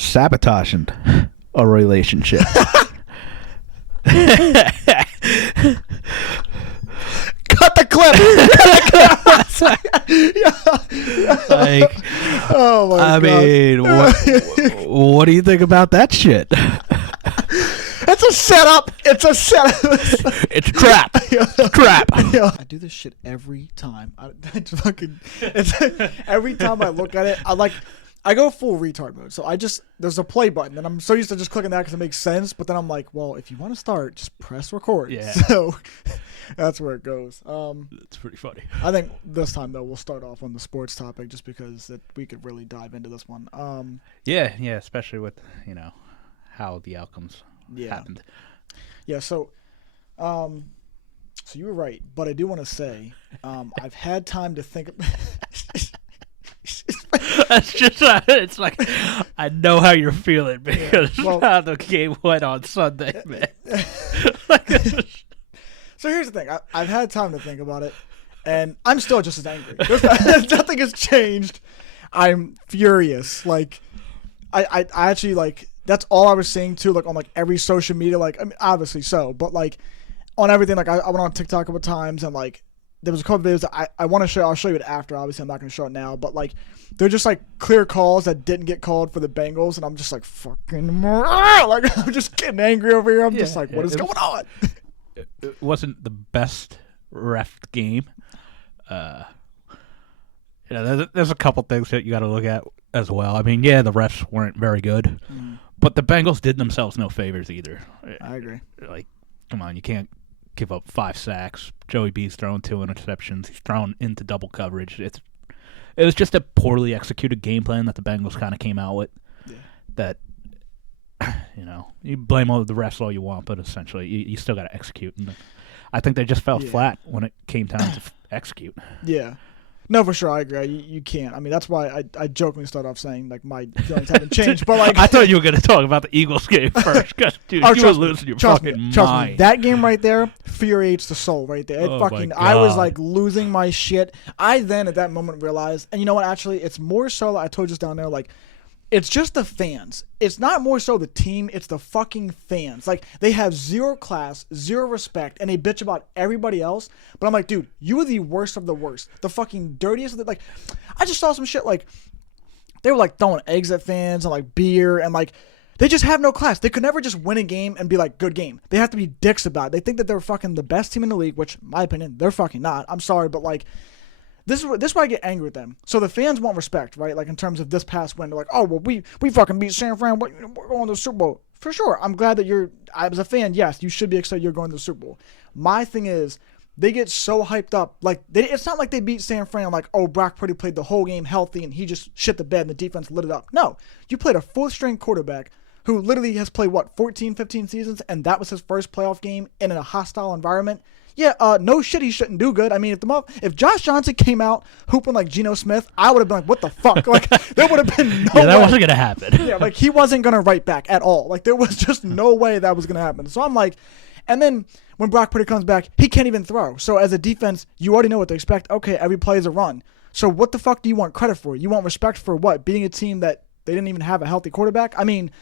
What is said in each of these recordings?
sabotaging a relationship. Cut the clip. Like, Oh my I god. mean, what do you think about that shit? It's a setup. It's a setup. It's a trap. Trap. I do this shit every time. Every time I look at it, I go full retard mode. So there's a play button, and I'm so used to just clicking that because it makes sense. But then I'm like, well, if you want to start, just press record. Yeah. So that's where it goes. It's pretty funny. I think this time though we'll start off on the sports topic just because we could really dive into this one. Yeah, especially with how the outcomes happened. Yeah. So you were right, but I do want to say, I've had time to think. That's just, it's like, I know how you're feeling because how the game went on Sunday, man. So here's the thing. I've had time to think about it, and I'm still just as angry. Nothing has changed. I'm furious. Like, I actually, like, that's all I was saying, too, like, on, like, every social media. Like, I mean, obviously so, but, like, on everything, like, I went on TikTok a couple times, and, like, there was a couple videos that I want to show. I'll show you it after. Obviously, I'm not going to show it now. But, like, they're just, like, clear calls that didn't get called for the Bengals. And I'm just, like, fucking... Like, I'm just getting angry over here. I'm just like, what is going on? It wasn't the best ref game. There's a couple things that you got to look at as well. I mean, the refs weren't very good. But the Bengals did themselves no favors either. I agree. Like, come on, you can't give up 5 sacks. Joey B's throwing 2 interceptions. He's thrown into double coverage. It was just a poorly executed game plan that the Bengals kind of came out with. Yeah. That, you blame all the refs all you want, but essentially you still got to execute. And I think they just fell flat when it came time to execute. Yeah. No, for sure, I agree. You can't. I mean, that's why I jokingly start off saying, like, my feelings haven't changed. But, like, I thought you were going to talk about the Eagles game first, because, dude, you were losing your fucking mind. Trust me, that game right there infuriates the soul right there. I was, like, losing my shit. I then, at that moment, realized, and you know what, actually, it's more so, I told you just down there, like, it's just the fans. It's not more so the team. It's the fucking fans. Like, they have zero class, zero respect, and they bitch about everybody else. But I'm like, dude, you are the worst of the worst. The fucking dirtiest of the, like, I just saw some shit, like, they were, like, throwing eggs at fans and, like, beer and, like, they just have no class. They could never just win a game and be like, good game. They have to be dicks about it. They think that they're fucking the best team in the league, which, in my opinion, they're fucking not. I'm sorry, but, like, This is why I get angry with them. So the fans want respect, right? Like, in terms of this past win, they're like, oh, well, we fucking beat San Fran. We're going to the Super Bowl. For sure. I'm glad that as a fan, yes, you should be excited you're going to the Super Bowl. My thing is, they get so hyped up. Like, it's not like they beat San Fran like, oh, Brock Purdy played the whole game healthy and he just shit the bed and the defense lit it up. No. You played a fourth-string quarterback who literally has played, 14, 15 seasons, and that was his first playoff game in a hostile environment. Yeah, no shit, he shouldn't do good. I mean, if Josh Johnson came out hooping like Geno Smith, I would have been like, what the fuck? Like, there would have been no way. That wasn't going to happen. Yeah, like, he wasn't going to write back at all. Like, there was just no way that was going to happen. So I'm like, and then when Brock Purdy comes back, he can't even throw. So as a defense, you already know what to expect. Okay, every play is a run. So what the fuck do you want credit for? You want respect for what? Being a team that they didn't even have a healthy quarterback? I mean,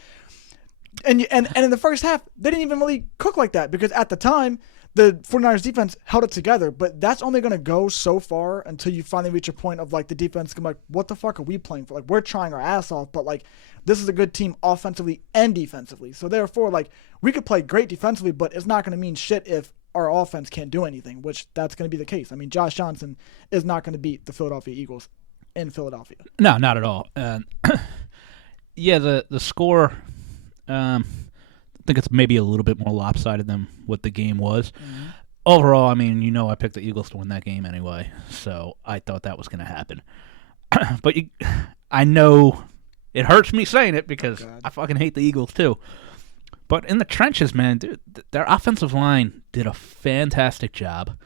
and in the first half, they didn't even really cook like that because at the time, the 49ers defense held it together, but that's only going to go so far until you finally reach a point of, like, the defense can be like, what the fuck are we playing for? Like, we're trying our ass off, but, like, this is a good team offensively and defensively. So, therefore, like, we could play great defensively, but it's not going to mean shit if our offense can't do anything, which that's going to be the case. I mean, Josh Johnson is not going to beat the Philadelphia Eagles in Philadelphia. No, not at all. Yeah, the score... I think it's maybe a little bit more lopsided than what the game was. Mm-hmm. Overall, I mean, I picked the Eagles to win that game anyway, so I thought that was going to happen. But I know it hurts me saying it because I fucking hate the Eagles too. But in the trenches, man, dude, their offensive line did a fantastic job,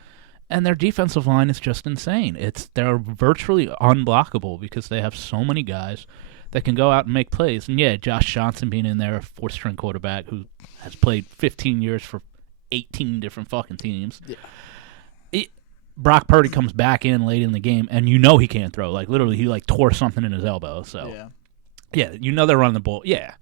and their defensive line is just insane. They're virtually unblockable because they have so many guys that can go out and make plays. And yeah, Josh Johnson being in there, a fourth-string quarterback who has played 15 years for 18 different fucking teams. Yeah. Brock Purdy comes back in late in the game, and he can't throw. Like, literally, he, tore something in his elbow. So, yeah. Yeah, you know they're running the ball. Yeah,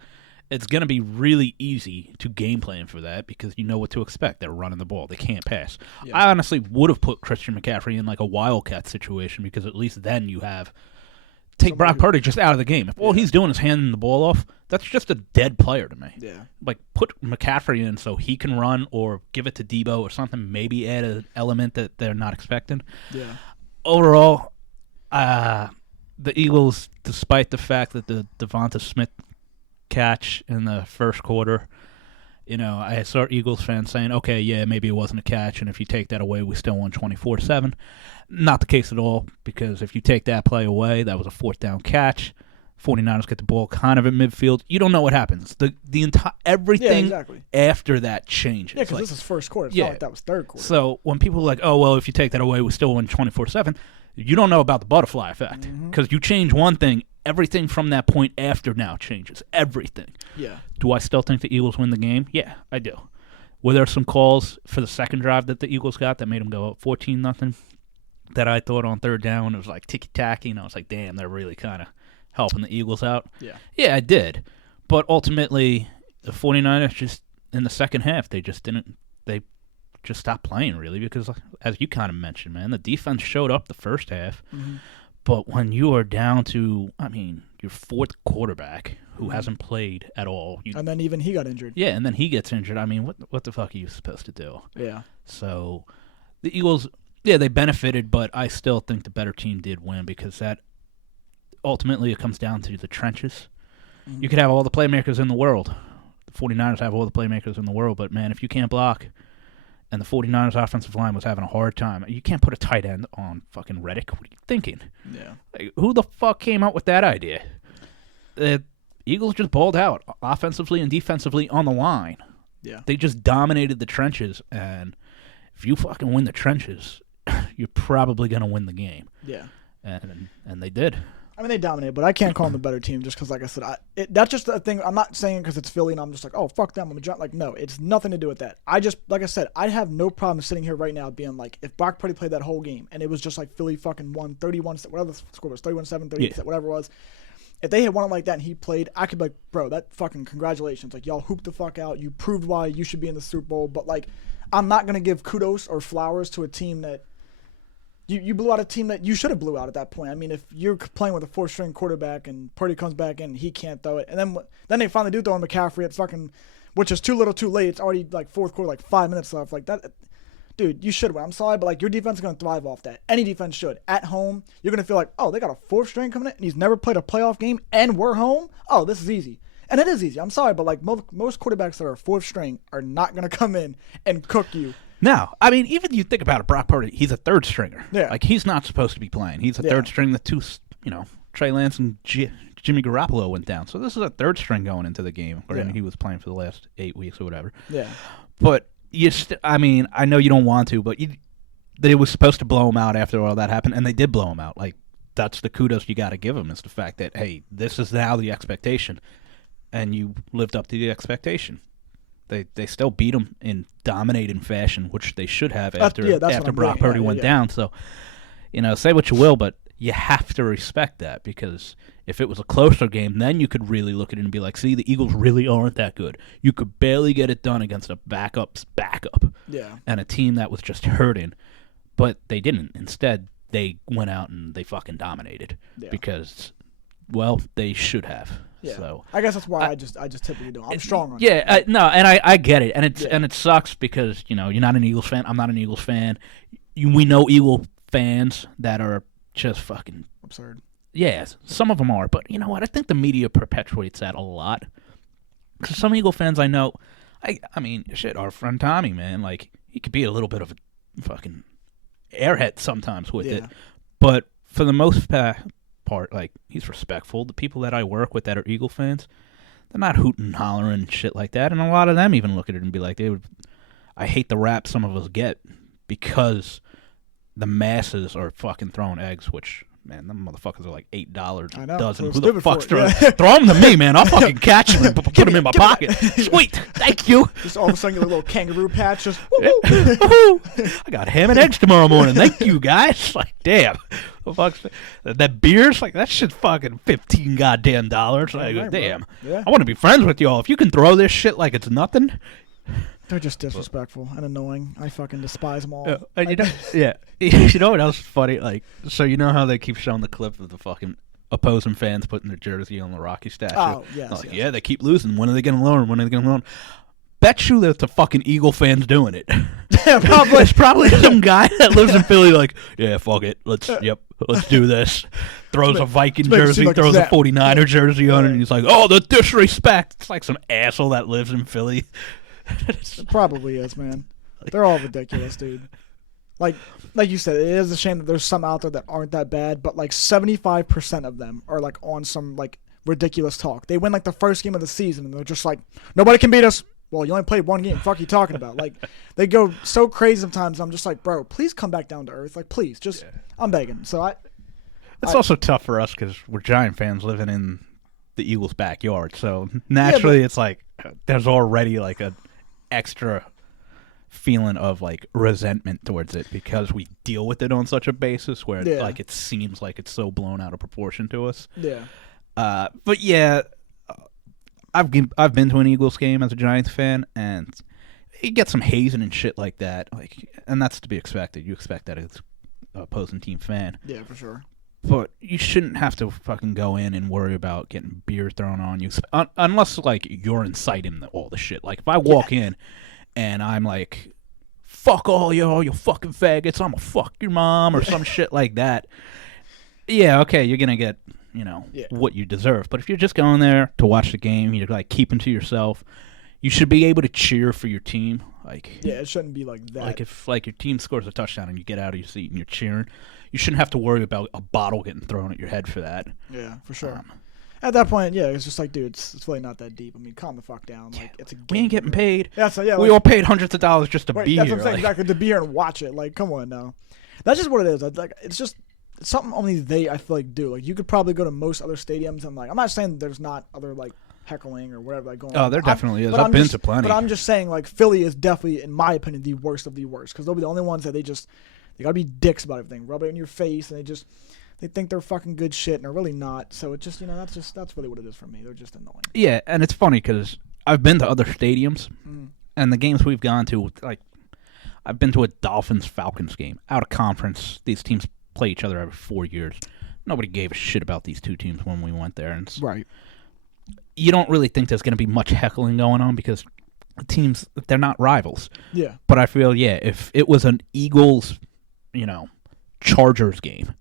it's going to be really easy to game plan for that because you know what to expect. They're running the ball. They can't pass. Yeah. I honestly would have put Christian McCaffrey in like a Wildcat situation because at least then you have take Brock Purdy just out of the game. If all he's doing is handing the ball off, that's just a dead player to me. Yeah. Like, put McCaffrey in so he can run or give it to Debo or something. Maybe add an element that they're not expecting. Yeah. Overall, the Eagles, despite the fact that the Devonta Smith catch in the first quarter, I saw Eagles fans saying, okay, yeah, maybe it wasn't a catch, and if you take that away, we still won 24-7. Not the case at all, because if you take that play away, that was a fourth down catch. 49ers get the ball kind of at midfield. You don't know what happens. The entire everything after that changes. Yeah, because this is first quarter. It's not like that was third quarter. So when people are like, oh, well, if you take that away, we still win 24-7, you don't know about the butterfly effect. Because you change one thing, everything from that point after now changes. Everything. Yeah. Do I still think the Eagles win the game? Yeah, I do. Were there some calls for the second drive that the Eagles got that made them go up 14-0 that I thought on third down it was like ticky-tacky, and I was like, damn, they're really kind of helping the Eagles out? Yeah, I did. But ultimately, the 49ers just, in the second half, they just stopped playing, really, because, as you kind of mentioned, man, the defense showed up the first half. But when you are down to, your fourth quarterback who hasn't played at all. And then even he got injured. Yeah, and then he gets injured. What the fuck are you supposed to do? Yeah. So the Eagles, they benefited, but I still think the better team did win because that ultimately it comes down to the trenches. You could have all the playmakers in the world. The 49ers have all the playmakers in the world, but, man, if you can't block, and the 49ers offensive line was having a hard time. You can't put a tight end on fucking Reddick. What are you thinking? Yeah. Like, who the fuck came up with that idea? The Eagles just balled out offensively and defensively on the line. Yeah. They just dominated the trenches, and if you fucking win the trenches, you're probably going to win the game. Yeah. And they did. They dominated, but I can't call them the better team just because, like I said, that's just the thing. I'm not saying because it's Philly and I'm just like, oh, fuck them. No, it's nothing to do with that. Like I said, I have no problem sitting here right now being like, if Brock Purdy played that whole game and it was just like Philly fucking won 31, whatever the score was, 31-7, 38, whatever it was. If they had won it like that and he played, I could be like, bro, that fucking congratulations. Like, y'all hooped the fuck out. You proved why you should be in the Super Bowl. But, like, I'm not going to give kudos or flowers to a team that you blew out a team that you should have blew out at that point. If you're playing with a fourth-string quarterback and Purdy comes back in and he can't throw it, and then they finally do throw in McCaffrey at fucking, which is too little too late. It's already, like, fourth quarter, like 5 minutes left. Like, that, dude, you should win. I'm sorry, but, like, your defense is going to thrive off that. Any defense should. At home, you're going to feel like, oh, they got a fourth-string coming in, and he's never played a playoff game, and we're home? Oh, this is easy. And it is easy. I'm sorry, but, like, most quarterbacks that are fourth string are not going to come in and cook you. No, even you think about it, Brock Purdy, he's a third stringer. Yeah. Like, he's not supposed to be playing. He's a third string. The two, Trey Lance and Jimmy Garoppolo went down. So this is a third string going into the game. Or he was playing for the last 8 weeks or whatever. Yeah. But, I know you don't want to, but they was supposed to blow him out after all that happened, and they did blow him out. Like, that's the kudos you got to give him is the fact that, hey, this is now the expectation, and you lived up to the expectation. They still beat them in dominating fashion, which they should have after Brock Purdy went down. So, say what you will, but you have to respect that because if it was a closer game, then you could really look at it and be like, see, the Eagles really aren't that good. You could barely get it done against a backup's backup and a team that was just hurting, but they didn't. Instead, they went out and they fucking dominated because, well, they should have. Yeah. So I guess that's why I just typically do. I'm strong on it. Yeah, no, and I get it, and it sucks because you're not an Eagles fan. I'm not an Eagles fan. We know Eagle fans that are just fucking absurd. Yeah, some of them are, but you know what? I think the media perpetuates that a lot. Because some Eagle fans I know, shit, our friend Tommy, man, like he could be a little bit of a fucking airhead sometimes with it, but for the most part, like, he's respectful. The people that I work with that are Eagle fans, they're not hooting and hollering and shit like that. And a lot of them even look at it and be like, I hate the rap some of us get because the masses are fucking throwing eggs, which Man, them motherfuckers are like $8 I a know. dozen. So Who the stupid fuck's for it. throwing? Throw them to me, man. I'll fucking catch them and put them in my pocket. Sweet, thank you. Just all of a sudden, you get a little kangaroo patch. Just I got ham and eggs tomorrow morning. Thank you, guys. Like, damn. The fuck's that beer's like that shit's fucking $15 goddamn dollars. Like, right, damn. Yeah. I want to be friends with y'all. If you can throw this shit like it's nothing. They're just disrespectful and annoying. I fucking despise them all. And you know, yeah. You know what else is funny? Like, so you know how they keep showing the clip of the fucking opposing fans putting their jersey on the Rocky statue? Oh, yes, Like, yes. yeah, they keep losing. When are they going to learn? When are they going to learn? Bet you that the fucking Eagle fans doing it. Yeah, probably. There's probably some guy that lives in Philly like, yeah, fuck it. Let's do this. Throws a Viking make it seem jersey, like throws it's a that. 49er jersey on it, and he's like, oh, the disrespect. It's like some asshole that lives in Philly. It probably is, man. They're all ridiculous, dude. Like you said, it is a shame that there's some out there that aren't that bad, but like 75% of them are like on some like ridiculous talk. They win like the first game of the season, and they're just like, nobody can beat us. Well, you only played one game. Fuck you talking about? Like, they go so crazy sometimes. I'm just like, bro, please come back down to earth. Like, please, just I'm begging. So It's also tough for us because we're Giant fans living in the Eagles' backyard. So naturally, it's like there's already like a extra feeling of like resentment towards it because we deal with it on such a basis where like it seems like it's so blown out of proportion to us. Yeah. But yeah, I've been to an Eagles game as a Giants fan, and you get some hazing and shit like that. Like, and that's to be expected. You expect that as an opposing team fan. Yeah, for sure. But you shouldn't have to fucking go in and worry about getting beer thrown on you, unless like you're inciting all the shit. Like if I walk in and I'm like, "Fuck all y'all, you fucking faggots! I'm gonna fuck your mom" or some shit like that. Yeah, okay, you're gonna get what you deserve. But if you're just going there to watch the game, you're like keeping to yourself. You should be able to cheer for your team. Like it shouldn't be like that. Like if like your team scores a touchdown and you get out of your seat and you're cheering. You shouldn't have to worry about a bottle getting thrown at your head for that. Yeah, for sure. At that point, it's just like, dude, it's really not that deep. I mean, calm the fuck down. Like, it's a game. We ain't getting paid. Yeah, so, we all paid hundreds of dollars just to be that's here. What I'm saying, exactly, to be here and watch it. Like, come on now. That's just what it is. Like, it's just something only I feel like, do. Like, you could probably go to most other stadiums and, like, I'm not saying there's not other, like, heckling or whatever like going on. Oh, there definitely is. I've been to plenty. But I'm just saying, like, Philly is definitely, in my opinion, the worst of the worst. Because they'll be the only ones that they gotta be dicks about everything, rub it in your face, and they think they're fucking good shit, and they're really not. So it just, that's really what it is for me. They're just annoying. Yeah, and it's funny because I've been to other stadiums, and the games we've gone to, like, I've been to a Dolphins-Falcons game out of conference. These teams play each other every 4 years. Nobody gave a shit about these two teams when we went there, and right. You don't really think there's going to be much heckling going on because teams, they're not rivals. Yeah. But I feel, if it was an Eagles, Chargers game,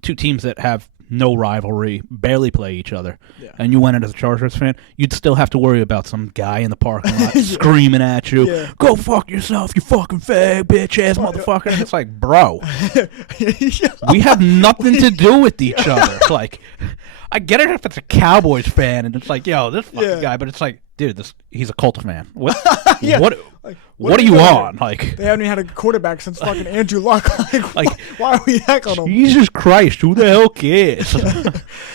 two teams that have no rivalry, barely play each other, and you went in as a Chargers fan, you'd still have to worry about some guy in the parking lot screaming at you, "Go fuck yourself, you fucking fag, bitch-ass motherfucker." And it's like, bro, we have nothing to do with each other. Like, I get it if it's a Cowboys fan and it's like, yo, this fucking guy, but it's like, dude, he's a Colts fan. What? What are you on? Like, they haven't even had a quarterback since fucking Andrew Luck. Like, why are we heckling him? Jesus Christ, who the hell cares?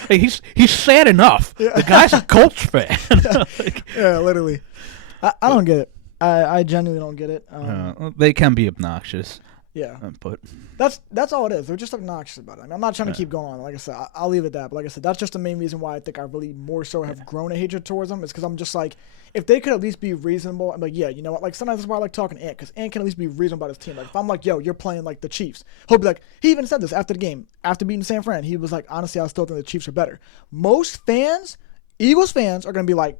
Hey, he's sad enough. Yeah. The guy's a Colts fan. Literally. I don't get it. I genuinely don't get it. They can be obnoxious. Yeah, but that's all it is. They're just obnoxious about it. I mean, I'm not trying to keep going on. Like I said, I'll leave it at that. But like I said, that's just the main reason why I think I really more so have grown a hatred towards them. Is because I'm just like, if they could at least be reasonable, I'm like, yeah, you know what? Like sometimes that's why I like talking to Ant, because Ant can at least be reasonable about his team. Like if I'm like, yo, you're playing like the Chiefs, he'll be like, he even said this after the game, after beating San Fran, he was like, honestly, I still think the Chiefs are better. Most fans, Eagles fans, are gonna be like,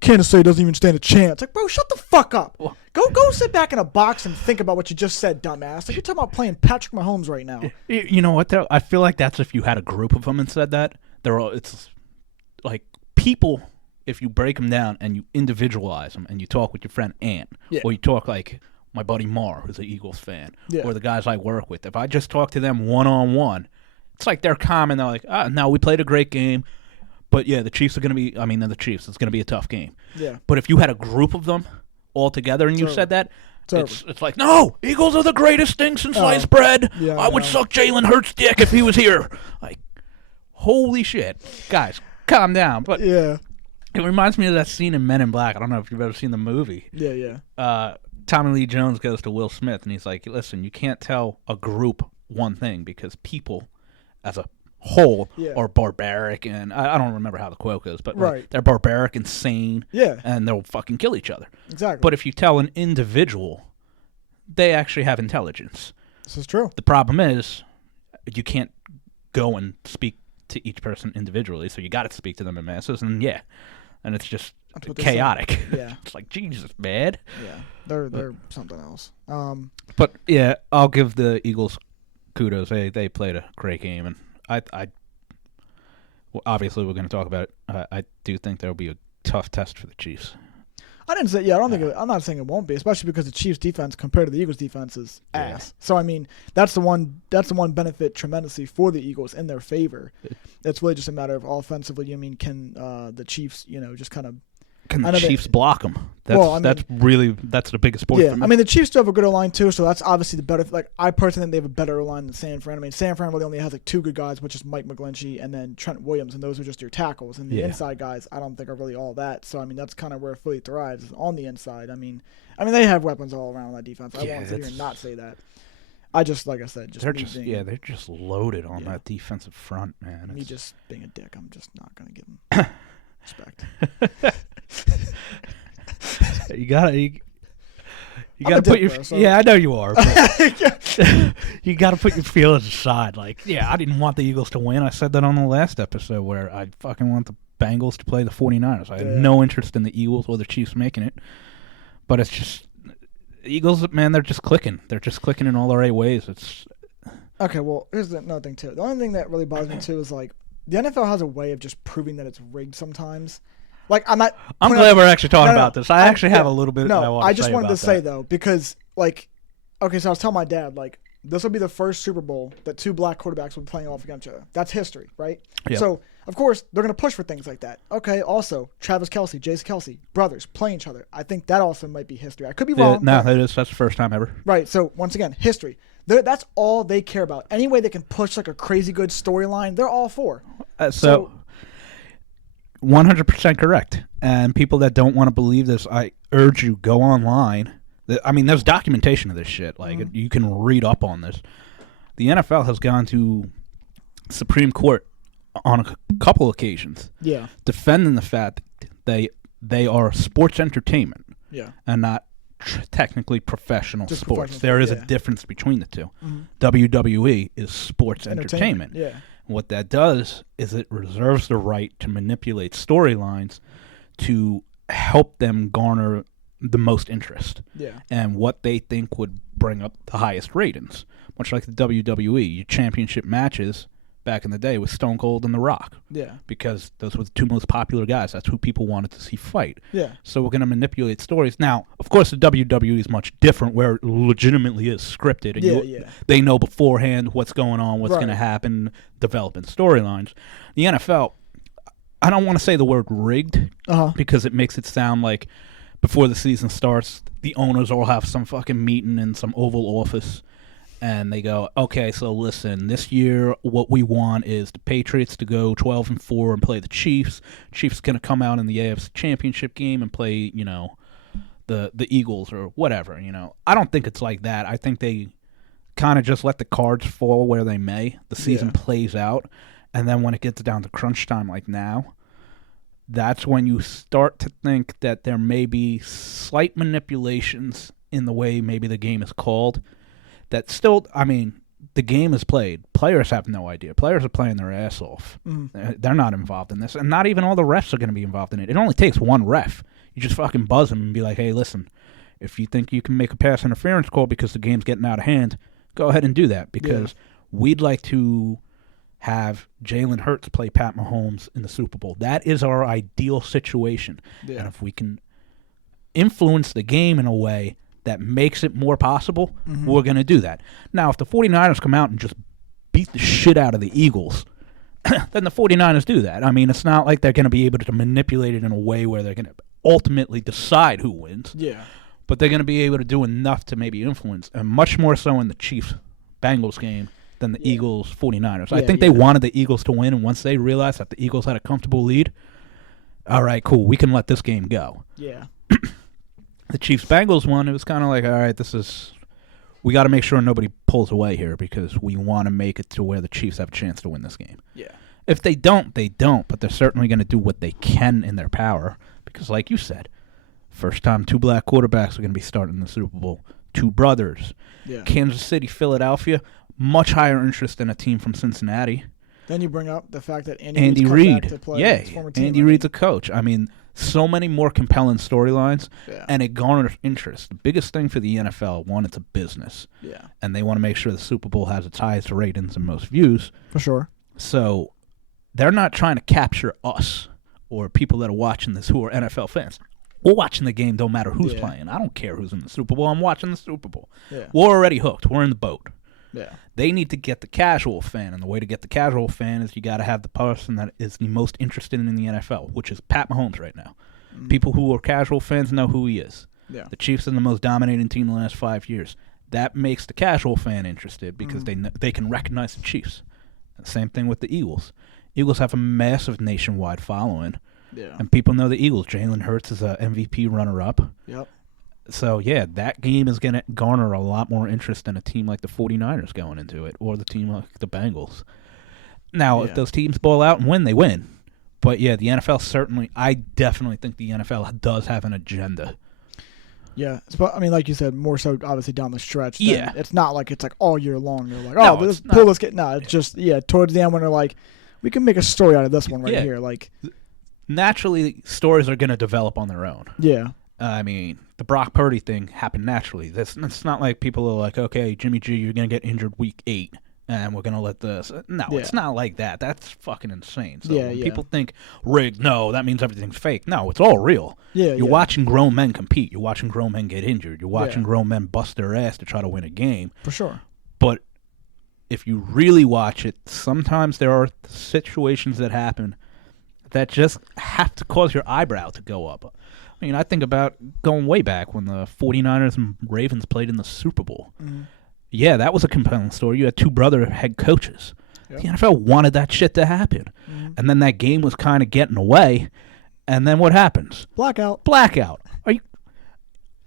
Kansas City doesn't even stand a chance. Like, bro, shut the fuck up. Go sit back in a box and think about what you just said, dumbass. Like, you're talking about playing Patrick Mahomes right now. You know what, though? I feel like that's if you had a group of them and said that. It's like people, if you break them down and you individualize them and you talk with your friend Ant, or you talk like my buddy Mar, who's an Eagles fan, or the guys I work with, if I just talk to them one-on-one, it's like they're calm and they're like, no, we played a great game. But, yeah, the Chiefs are going to be – I mean, they're the Chiefs. It's going to be a tough game. Yeah. But if you had a group of them all together and you said that, It's like, no, Eagles are the greatest thing since sliced bread. Yeah, I would suck Jalen Hurts' dick if he was here. Like, holy shit. Guys, calm down. But yeah. It reminds me of that scene in Men in Black. I don't know if you've ever seen the movie. Yeah. Tommy Lee Jones goes to Will Smith, and he's like, listen, you can't tell a group one thing because people as a whole are barbaric, and I don't remember how the quote goes, but like, they're barbaric, insane, and they'll fucking kill each other. Exactly. But if you tell an individual, they actually have intelligence. This is true. The problem is you can't go and speak to each person individually, so you got to speak to them in masses, and it's just chaotic. Yeah. It's like, Jesus, man. Yeah, they're something else. But yeah, I'll give the Eagles kudos. They played a great game, and well, obviously we're going to talk about it. I do think there'll be a tough test for the Chiefs. I didn't say. Yeah, I don't think. I'm not saying it won't be, especially because the Chiefs' defense compared to the Eagles' defense is ass. So I mean, that's the one benefit tremendously for the Eagles in their favor. It's really just a matter of offensively. I mean, can the Chiefs, just kind of. Can the Chiefs block them? That's the biggest point for me. I mean, the Chiefs do have a good O-line too, so that's obviously the better. Like, I personally think they have a better O-line than San Fran. I mean, San Fran really only has like two good guys, which is Mike McGlinchey and then Trent Williams, and those are just your tackles. And the inside guys, I don't think are really all that. So I mean, that's kind of where Philly thrives, is on the inside. I mean, they have weapons all around that defense. I won't sit here and not say that. I just, like I said, they're just loaded on that defensive front, man. Me just being a dick, I'm just not gonna give them respect. You gotta put your I know you are. You gotta put your feelings aside. Like, I didn't want the Eagles to win. I said that on the last episode where I fucking want the Bengals to play the 49ers. I had no interest in the Eagles or the Chiefs making it. But it's just Eagles, man. They're just clicking. They're just clicking in all the right ways. It's okay. Well, here's another thing too. The only thing that really bothers me too is like the NFL has a way of just proving that it's rigged sometimes. Like, I'm glad we're actually talking about this. I actually have a little bit. I just wanted to say though, because like, okay, so I was telling my dad like this will be the first Super Bowl that two black quarterbacks will be playing off against each other. That's history, right? Yep. So of course they're going to push for things like that. Okay. Also, Travis Kelce, Jason Kelce, brothers playing each other. I think that also might be history. I could be wrong. That's the first time ever. Right. So once again, history. That's all they care about. Any way they can push like a crazy good storyline, they're all for. 100% correct. And people that don't want to believe this, I urge you, go online. I mean, there's documentation of this shit. Like, you can read up on this. The NFL has gone to Supreme Court on a couple occasions, defending the fact that they are sports entertainment, and not technically professional sports. There is a difference between the two. WWE is sports entertainment. Yeah. What that does is it reserves the right to manipulate storylines to help them garner the most interest and what they think would bring up the highest ratings. Much like the WWE, your championship matches back in the day with Stone Cold and The Rock. Yeah. Because those were the two most popular guys. That's who people wanted to see fight. Yeah. So we're going to manipulate stories. Now, of course, the WWE is much different where it legitimately is scripted. And they know beforehand what's going on, what's going to happen, developing storylines. The NFL, I don't want to say the word rigged because it makes it sound like before the season starts, the owners all have some fucking meeting in some Oval Office. And they go, okay, so listen, this year what we want is the Patriots to go 12-4 and play the Chiefs. Chiefs going to come out in the AFC Championship game and play, the Eagles or whatever, I don't think it's like that. I think they kind of just let the cards fall where they may. The season plays out. And then when it gets down to crunch time like now, that's when you start to think that there may be slight manipulations in the way maybe the game is called. That still, I mean, the game is played. Players have no idea. Players are playing their ass off. They're not involved in this. And not even all the refs are going to be involved in it. It only takes one ref. You just fucking buzz them and be like, hey, listen, if you think you can make a pass interference call because the game's getting out of hand, go ahead and do that. Because we'd like to have Jalen Hurts play Pat Mahomes in the Super Bowl. That is our ideal situation. Yeah. And if we can influence the game in a way that makes it more possible, we're going to do that. Now, if the 49ers come out and just beat the shit out of the Eagles, then the 49ers do that. I mean, it's not like they're going to be able to manipulate it in a way where they're going to ultimately decide who wins. Yeah. but they're going to be able to do enough to maybe influence, and much more so in the Chiefs-Bengals game than the Eagles-49ers. I think they wanted the Eagles to win, and once they realized that the Eagles had a comfortable lead, all right, cool, we can let this game go. Yeah. The Chiefs-Bengals one, it was kind of like, all right, we got to make sure nobody pulls away here because we want to make it to where the Chiefs have a chance to win this game. Yeah. If they don't, they don't, but they're certainly going to do what they can in their power because, like you said, first time 2 black quarterbacks are going to be starting the Super Bowl. 2 brothers. Yeah. Kansas City, Philadelphia, much higher interest than a team from Cincinnati. Then you bring up the fact that Andy Reid to play his former team. Andy Reid's a coach. I mean, so many more compelling storylines, Yeah. and it garners interest. The biggest thing for the NFL, one, it's a business. Yeah. And they want to make sure the Super Bowl has its highest ratings and most views. For sure. So they're not trying to capture us or people that are watching this who are NFL fans. We're watching the game, don't matter who's playing. I don't care who's in the Super Bowl. I'm watching the Super Bowl. Yeah. We're already hooked. We're in the boat. Yeah. They need to get the casual fan, and the way to get the casual fan is you got to have the person that is the most interested in the NFL, which is Pat Mahomes right now. Mm-hmm. People who are casual fans know who he is. Yeah. The Chiefs are the most dominating team in the last 5 years. That makes the casual fan interested because they can recognize the Chiefs. Same thing with the Eagles. Eagles have a massive nationwide following, and people know the Eagles. Jalen Hurts is a MVP runner-up. Yep. So, yeah, that game is going to garner a lot more interest than a team like the 49ers going into it or the team like the Bengals. Now, if those teams ball out and win, they win. But, yeah, the NFL I definitely think the NFL does have an agenda. Yeah. I mean, like you said, more so obviously down the stretch. Yeah. It's not like it's like all year long. They're like, No, let's pull this game. No, it's just, towards the end when they're like, we can make a story out of this one right here. Like, naturally, stories are going to develop on their own. Yeah. I mean, the Brock Purdy thing happened naturally. It's not like people are like, okay, Jimmy G, you're going to get injured week 8, and we're going to let this. No, it's not like that. That's fucking insane. So when people think rigged, no, that means everything's fake. No, it's all real. Yeah, You're watching grown men compete. You're watching grown men get injured. You're watching grown men bust their ass to try to win a game. For sure. But if you really watch it, sometimes there are situations that happen that just have to cause your eyebrow to go up. I mean, I think about going way back when the 49ers and Ravens played in the Super Bowl. Mm-hmm. Yeah, that was a compelling story. You had 2 brother head coaches. Yep. The NFL wanted that shit to happen. Mm-hmm. And then that game was kind of getting away. And then what happens? Blackout. Are you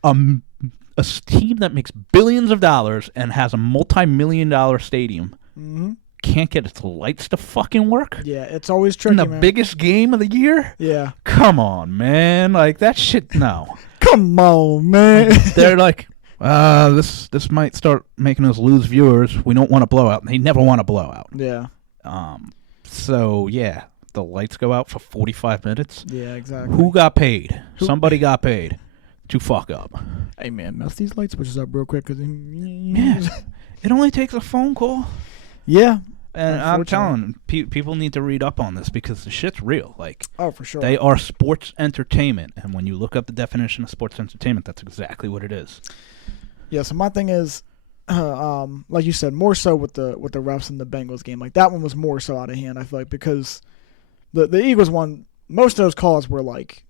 a team that makes billions of dollars and has a multi-million-dollar stadium can't get its lights to fucking work? Yeah, it's always tricky, in the biggest game of the year? Yeah. Come on, man. Like, that shit, no. Come on, man. They're like, this might start making us lose viewers. We don't want a blowout. They never want a blowout. Yeah. So, yeah, the lights go out for 45 minutes. Yeah, exactly. Who got paid? Somebody got paid to fuck up. Hey, man, mess these light switches up real quick. Yeah. It only takes a phone call. Yeah. And I'm telling people need to read up on this because the shit's real. Like, oh, for sure. They are sports entertainment, and when you look up the definition of sports entertainment, that's exactly what it is. Yeah. So my thing is, like you said, more so with the refs in the Bengals game. Like that one was more so out of hand. I feel like because the Eagles one, most of those calls were like.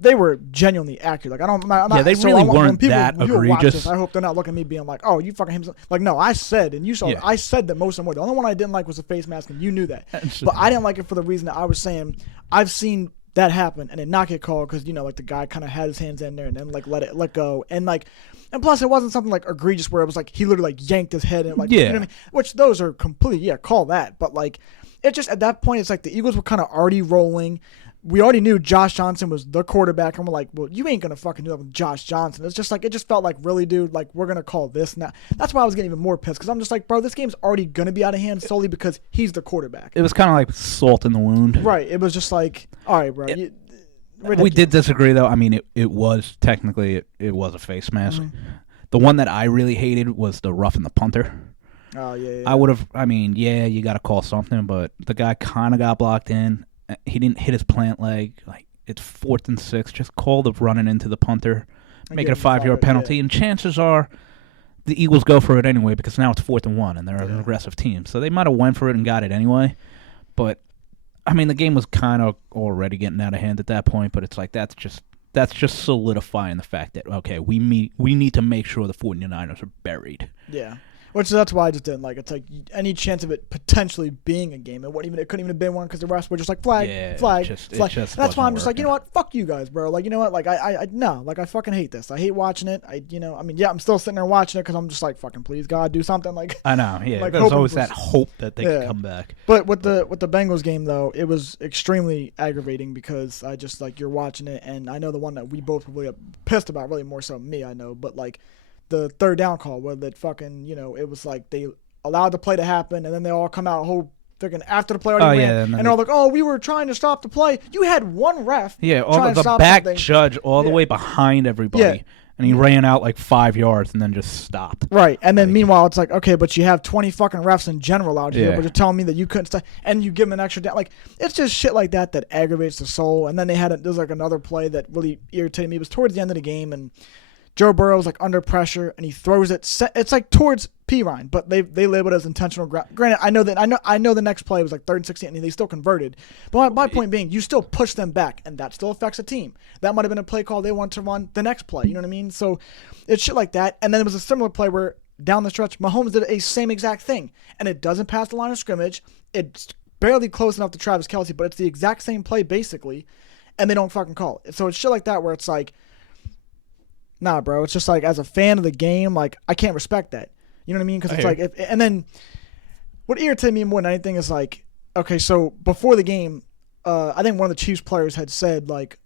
They were genuinely accurate. Like I'm not. They really weren't that egregious. Watch this, I hope they're not looking at me being like, "Oh, you fucking him." Like, no, I said, and you saw. Yeah. I said that most of them were. The only one I didn't like was the face mask, and you knew that. But I didn't like it for the reason that I was saying. I've seen that happen and it not get called because like the guy kind of had his hands in there and then like let go and plus it wasn't something like egregious where it was like he literally like yanked his head and you know what I mean? Which those are completely call that. But like it just at that point it's like the Eagles were kind of already rolling. We already knew Josh Johnson was the quarterback, and we're like, well, you ain't going to fucking do that with Josh Johnson. It's just like, it just felt like, really, dude, like, we're going to call this now. That's why I was getting even more pissed, because I'm just like, bro, this game's already going to be out of hand solely because he's the quarterback. It was kind of like salt in the wound. Right. It was just like, all right, bro. We did disagree, though. I mean, it was technically, it was a face mask. Mm-hmm. The one that I really hated was the roughing the punter. Oh, yeah. I would have, you got to call something, but the guy kind of got blocked in. He didn't hit his plant leg. Like, it's 4th and 6. Just call the running into the punter. Make it a 5-yard penalty. Yeah. And chances are the Eagles go for it anyway because now it's 4th and 1 and they're an aggressive team. So they might have went for it and got it anyway. But, the game was kind of already getting out of hand at that point. But it's like, that's that's just solidifying the fact that, okay, we need to make sure the 49ers are buried. Yeah. Which that's why I just didn't like it. It's like any chance of it potentially being a game. It couldn't even have been one because the refs were just like flag. That's why I'm just like, you know what? Fuck you guys, bro. Like, you know what? Like, I fucking hate this. I hate watching it. I'm still sitting there watching it because I'm just like, fucking please, God, do something. Like, I know, yeah. Like, there's always that hope that they can come back. But with the Bengals game though, it was extremely aggravating because I just like you're watching it, and I know the one that we both probably got pissed about, really more so me, I know, but like. The third down call where that fucking, it was like they allowed the play to happen and then they all come out whole freaking after the play already ran, and they're all like, oh, we were trying to stop the play. You had one ref. Yeah, the back judge all the way behind everybody. Yeah. And he ran out like 5 yards and then just stopped. Right. And then meanwhile, it's like, okay, but you have 20 fucking refs in general out here, but you're telling me that you couldn't stop, and you give them an extra down. Like, it's just shit like that aggravates the soul. And then there's like another play that really irritated me. It was towards the end of the game, and Joe Burrow's like under pressure and he throws it. It's like towards Pirine, but they labeled it as intentional. Granted, I know the next play was like 3rd and 16 and they still converted. But my point being, you still push them back, and that still affects a team. That might have been a play call they wanted to run the next play. You know what I mean? So it's shit like that. And then there was a similar play where down the stretch, Mahomes did a same exact thing, and it doesn't pass the line of scrimmage. It's barely close enough to Travis Kelce, but it's the exact same play basically, and they don't fucking call it. So it's shit like that where it's like, nah, bro. It's just like, as a fan of the game, like, I can't respect that. You know what I mean? Because it's like, and then what irritated me more than anything is like, okay, so before the game, I think one of the Chiefs players had said, like,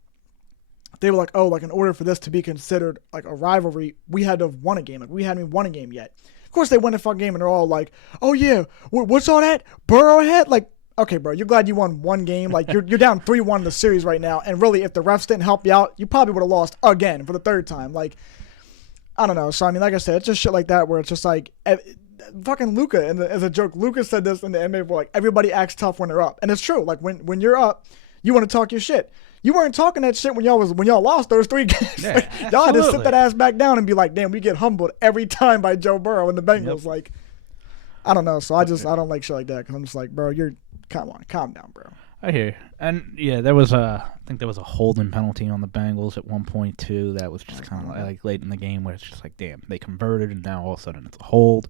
they were like, oh, like, in order for this to be considered like a rivalry, we had to have won a game. Like, we hadn't even won a game yet. Of course, they won a fucking game, and they're all like, oh yeah, what's all that? Burrow ahead? Like, okay, bro, you're glad you won one game. Like, you're down 3-1 in the series right now. And really, if the refs didn't help you out, you probably would have lost again for the third time. Like, I don't know. So, I mean, like I said, it's just shit like that where it's just like, fucking Luka, and as a joke, Luka said this in the NBA where, like, everybody acts tough when they're up. And it's true. Like, when you're up, you want to talk your shit. You weren't talking that shit when y'all lost those 3 games. Yeah, like, y'all had to sit that ass back down and be like, damn, we get humbled every time by Joe Burrow and the Bengals. Yep. Like, I don't know. So I don't like shit like that because I'm just like, bro, calm down, bro. I hear you. And yeah, I think there was a holding penalty on the Bengals at one point too. That was just kind of like late in the game where it's just like, damn, they converted and now all of a sudden it's a hold.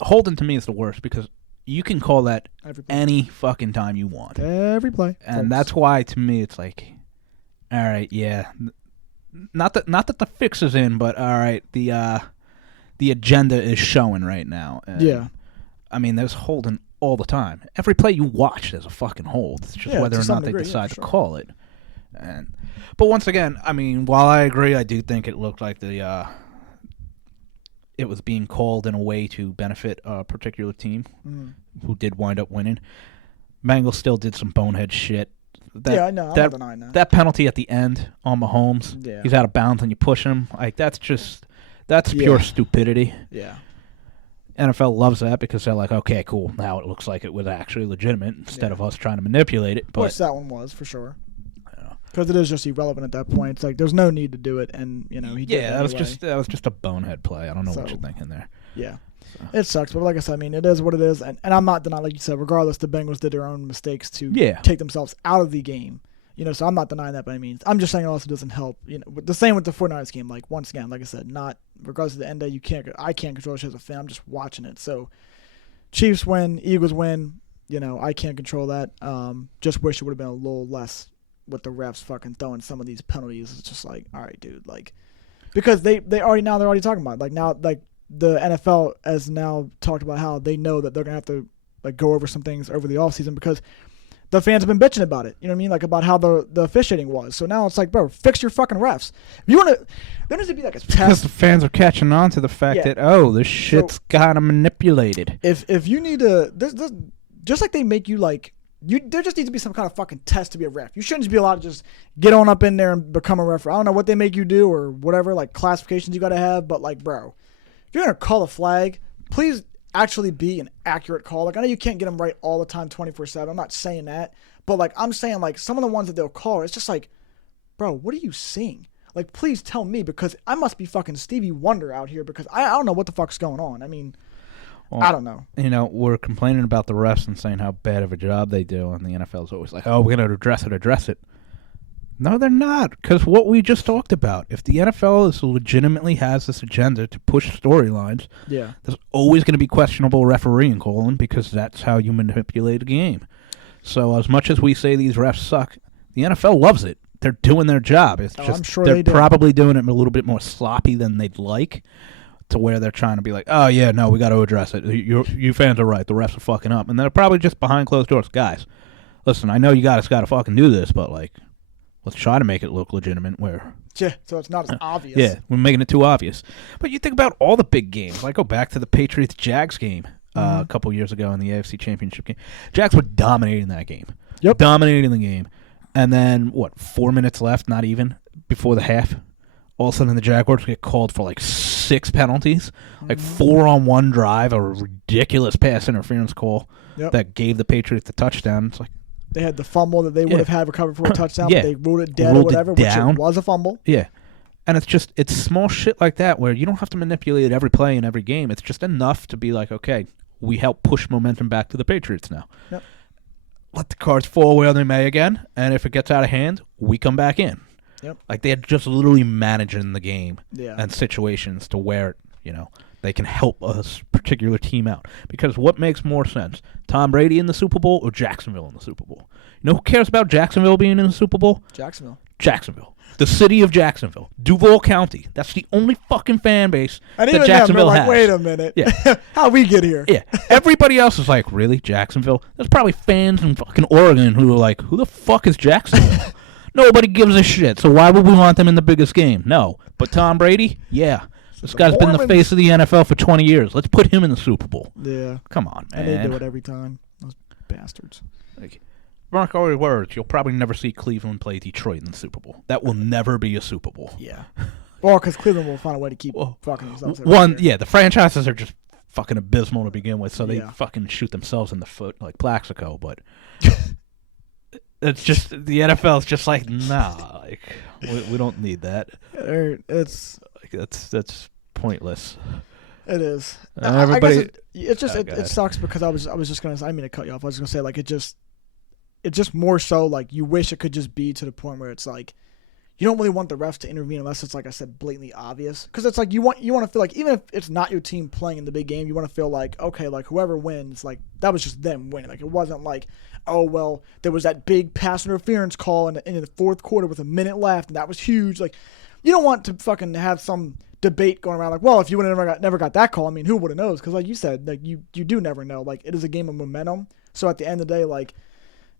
Holding to me is the worst because you can call that any fucking time you want. Every play. And that's why to me it's like, all right, yeah. Not that the fix is in, but all right, the agenda is showing right now. And, yeah. I mean, there's holding all the time. Every play you watch, there's a fucking hold. It's just whether or not they decide to call it. But once again, I mean, while I agree, I do think it looked like it was being called in a way to benefit a particular team who did wind up winning. Bengals still did some bonehead shit. I'm not denying that. That penalty at the end on Mahomes, he's out of bounds and you push him. Like, that's pure stupidity. Yeah. NFL loves that because they're like, okay, cool. Now it looks like it was actually legitimate instead of us trying to manipulate it. But which that one was for sure. Because it is just irrelevant at that point. It's like there's no need to do it, and he did it that was just a bonehead play. I don't know what you're thinking there. Yeah, it sucks, but like I said, I mean, it is what it is, and I'm not denying, like you said, regardless, the Bengals did their own mistakes to take themselves out of the game. So I'm not denying that by any means. I'm just saying it also doesn't help. The same with the 49ers game. Like, once again, like I said, not regardless of the end day, I can't control it as a fan. I'm just watching it. So Chiefs win, Eagles win. I can't control that. Just wish it would have been a little less with the refs fucking throwing some of these penalties. It's just like, all right, dude, like, because they're already talking about it. Like, now, like, the NFL has now talked about how they know that they're gonna have to like go over some things over the offseason because the fans have been bitching about it. You know what I mean? Like, about how the officiating was. So now it's like, bro, fix your fucking refs. If you want to, there needs to be like a test. Because the fans are catching on to the fact that, this shit's kind of manipulated. If you need to, just like they make you like, there just needs to be some kind of fucking test to be a ref. You shouldn't just be allowed to just get on up in there and become a ref. I don't know what they make you do or whatever, like classifications you got to have, but like, bro, if you're going to call a flag, please actually be an accurate call. Like, I know you can't get them right all the time 24/7. I'm not saying that, but like, I'm saying like some of the ones that they'll call, it's just like, bro, what are you seeing? Like, please tell me, because I must be fucking Stevie Wonder out here because I don't know what the fuck's going on. I mean, well, I don't know. We're complaining about the refs and saying how bad of a job they do, and the NFL is always like, oh, we're going to address it. No, they're not. Because what we just talked about, if the NFL legitimately has this agenda to push storylines, Yeah. there's always going to be questionable refereeing calling because that's how you manipulate a game. So as much as we say these refs suck, the NFL loves it. They're doing their job. It's just I'm sure they're they do. probably doing it a little bit more sloppy than they'd like, to where they're trying to be like, oh, yeah, no, we got to address it. You fans are right. The refs are fucking up. And they're probably just behind closed doors. Guys, listen, I know you guys got to fucking do this, but, like, let's try to make it look legitimate where... Yeah, so it's not as obvious. Yeah, we're making it too obvious. But you think about all the big games. Like, go back to the Patriots-Jags game a couple years ago in the AFC Championship game. Jags were dominating that game. Yep. Dominating the game. And then, 4 minutes left, not even, before the half? All of a sudden, the Jaguars get called for, 6 penalties. 4-on-1 drive, a ridiculous pass interference call that gave the Patriots the touchdown. It's like, they had the fumble that they would have had recovered for a touchdown, Yeah. but they ruled it dead or whatever, which it was a fumble. yeah. And it's small shit like that where you don't have to manipulate every play in every game. It's just enough to be like, okay, we help push momentum back to the Patriots now. Yep. Let the cards fall where they may again, and if it gets out of hand, we come back in. Yep. Like they're just literally managing the game Yeah. and situations to where, they can help a particular team out. Because what makes more sense, Tom Brady in the Super Bowl or Jacksonville in the Super Bowl? You know who cares about Jacksonville being in the Super Bowl? Jacksonville. Jacksonville. The city of Jacksonville. Duval County. That's the only fucking fan base and that Jacksonville has. has. Wait a minute. Yeah. How'd we get here? Yeah. Everybody else is like, really? Jacksonville? There's probably fans in fucking Oregon who are like, who the fuck is Jacksonville? Nobody gives a shit. So why would we want them in the biggest game? No. But Tom Brady? Yeah. This guy's been the face of the NFL for 20 years. Let's put him in the Super Bowl. Yeah. Come on, man. And they do it every time. Those bastards. Mark our words, you'll probably never see Cleveland play Detroit in the Super Bowl. That will never be a Super Bowl. Yeah. Well, because Cleveland will find a way to keep fucking themselves every year. The franchises are just fucking abysmal to begin with, so they fucking shoot themselves in the foot like Plaxico, but it's just, the NFL's just like, nah, like, we don't need that. It's... That's pointless. It is. Everybody, it sucks because I was just gonna say, I didn't mean to cut you off. I was gonna say like it's just more so like you wish it could just be to the point where it's like you don't really want the refs to intervene unless it's like I said blatantly obvious, because it's like you want to feel like even if it's not your team playing in the big game, you want to feel like okay, like whoever wins, like that was just them winning. Like it wasn't like, oh well, there was that big pass interference call in the fourth quarter with a minute left and that was huge. Like you don't want to fucking have some debate going around like, well, if you would have never got that call, I mean, who would have knows? Because like you said, like you do never know. Like it is a game of momentum. So at the end of the day, like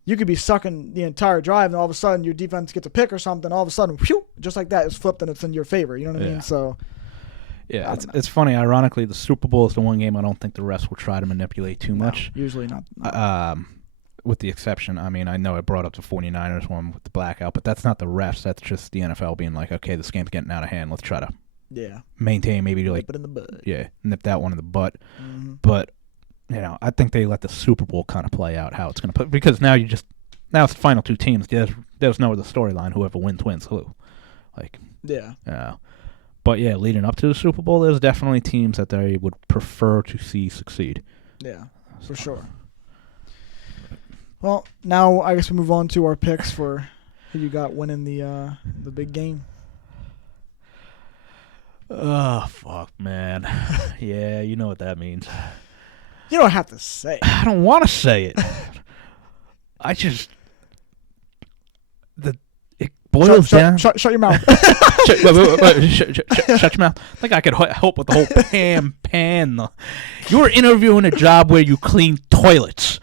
you could be sucking the entire drive, and all of a sudden your defense gets a pick or something. All of a sudden, whew, just like that, it's flipped and it's in your favor. You know what I mean? So yeah, it's funny. Ironically, the Super Bowl is the one game I don't think the refs will try to manipulate too much. Usually not. With the exception, I mean, I know I brought up the 49ers one with the blackout, but that's not the refs. That's just the NFL being like, okay, this game's getting out of hand. Let's try to maintain, maybe like nip it in the bud. Yeah, nip that one in the butt. Mm-hmm. But I think they let the Super Bowl kind of play out how it's going to play, because now it's the final two teams. There's no other storyline. Whoever wins who. Like but yeah, leading up to the Super Bowl, there's definitely teams that they would prefer to see succeed. Yeah, for sure. Well, now I guess we move on to our picks for who you got winning the big game. Oh, fuck, man. Yeah, you know what that means. You don't have to say it. I don't want to say it. It boils down. Shut your mouth. Shut your mouth. I think I could help with the whole pan. You were interviewing a job where you clean toilets.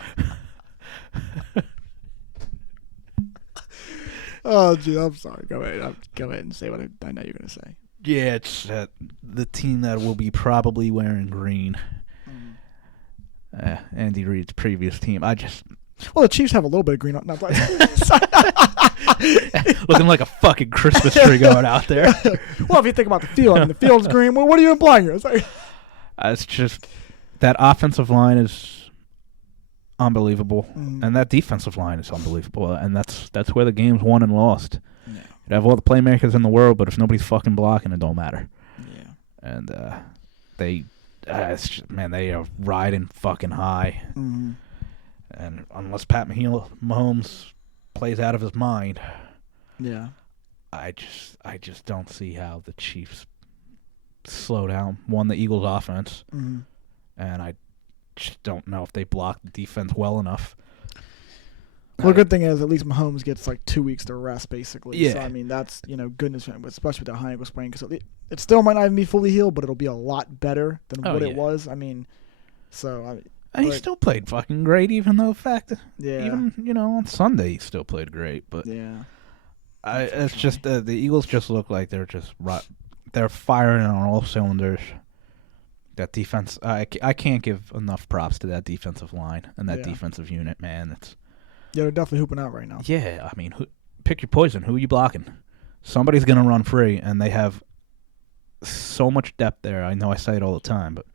Oh, gee, I'm sorry. Go ahead and say what I know you're going to say. Yeah, it's the team that will be probably wearing green. Andy Reid's previous team. Well, the Chiefs have a little bit of green on. Looking like a fucking Christmas tree going out there. Well, if you think about the field, I mean, the field's green. Well, what are you implying here? It's just that offensive line is unbelievable, and that defensive line is unbelievable, and that's where the game's won and lost. Yeah. You have all the playmakers in the world, but if nobody's fucking blocking, it don't matter. Yeah. And they are riding fucking high. Mm-hmm. And unless Pat Mahomes plays out of his mind, Yeah. I just don't see how the Chiefs slow down the Eagles' offense, and I just don't know if they block the defense well enough. Well, the good thing is at least Mahomes gets like 2 weeks to rest, basically. Yeah. So I mean that's goodness, especially with the high ankle sprain, because it still might not even be fully healed, but it'll be a lot better than what it was. I mean, and he still played fucking great, even though even on Sunday he still played great. But it's just the Eagles just look like they're firing on all cylinders. That defense, I can't give enough props to that defensive line and that defensive unit, man. They're definitely hooping out right now. Yeah, I mean, pick your poison. Who are you blocking? Somebody's going to run free, and they have so much depth there. I know I say it all the time, but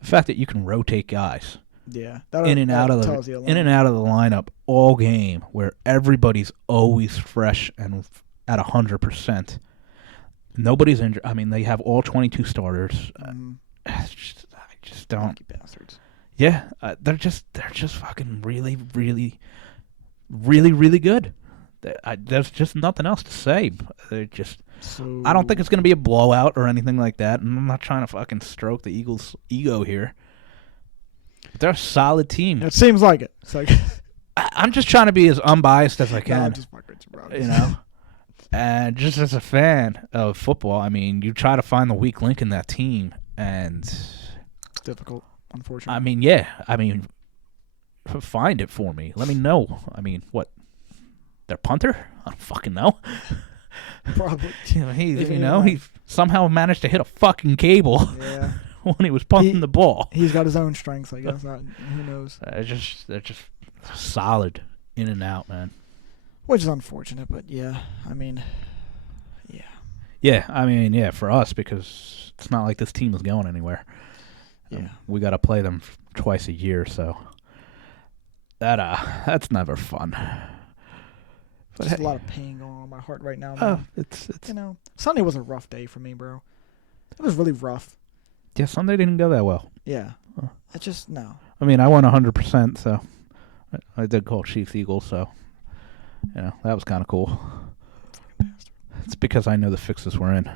the fact that you can rotate guys in and out of the lineup all game, where everybody's always fresh and at 100%. Nobody's injured. I mean, they have all 22 starters. I just don't. Monkey bastards. Yeah, they're just fucking really, really, really, really good. There's just nothing else to say. They're just. I don't think it's going to be a blowout or anything like that. And I'm not trying to fucking stroke the Eagles' ego here. But they're a solid team. It seems like it. It's like I'm just trying to be as unbiased as I can. No, I'm just fucking around. You know. And just as a fan of football, I mean, you try to find the weak link in that team, and it's difficult, unfortunately. I mean, yeah. I mean, find it for me. Let me know. I mean, what? Their punter? I don't fucking know. Probably. He somehow managed to hit a fucking cable when he was punting the ball. He's got his own strengths, I guess. Who knows? They're just solid in and out, man. Which is unfortunate, but yeah. I mean, yeah. Yeah, I mean, yeah, for us, because it's not like this team is going anywhere. Yeah. We got to play them twice a year, so that's never fun. But there's a lot of pain going on in my heart right now, man. It's Sunday was a rough day for me, bro. It was really rough. Yeah, Sunday didn't go that well. Yeah. It just, no. I mean, I won 100%, so I did call Chiefs Eagles, so, that was kind of cool. It's because I know the fixes we're in.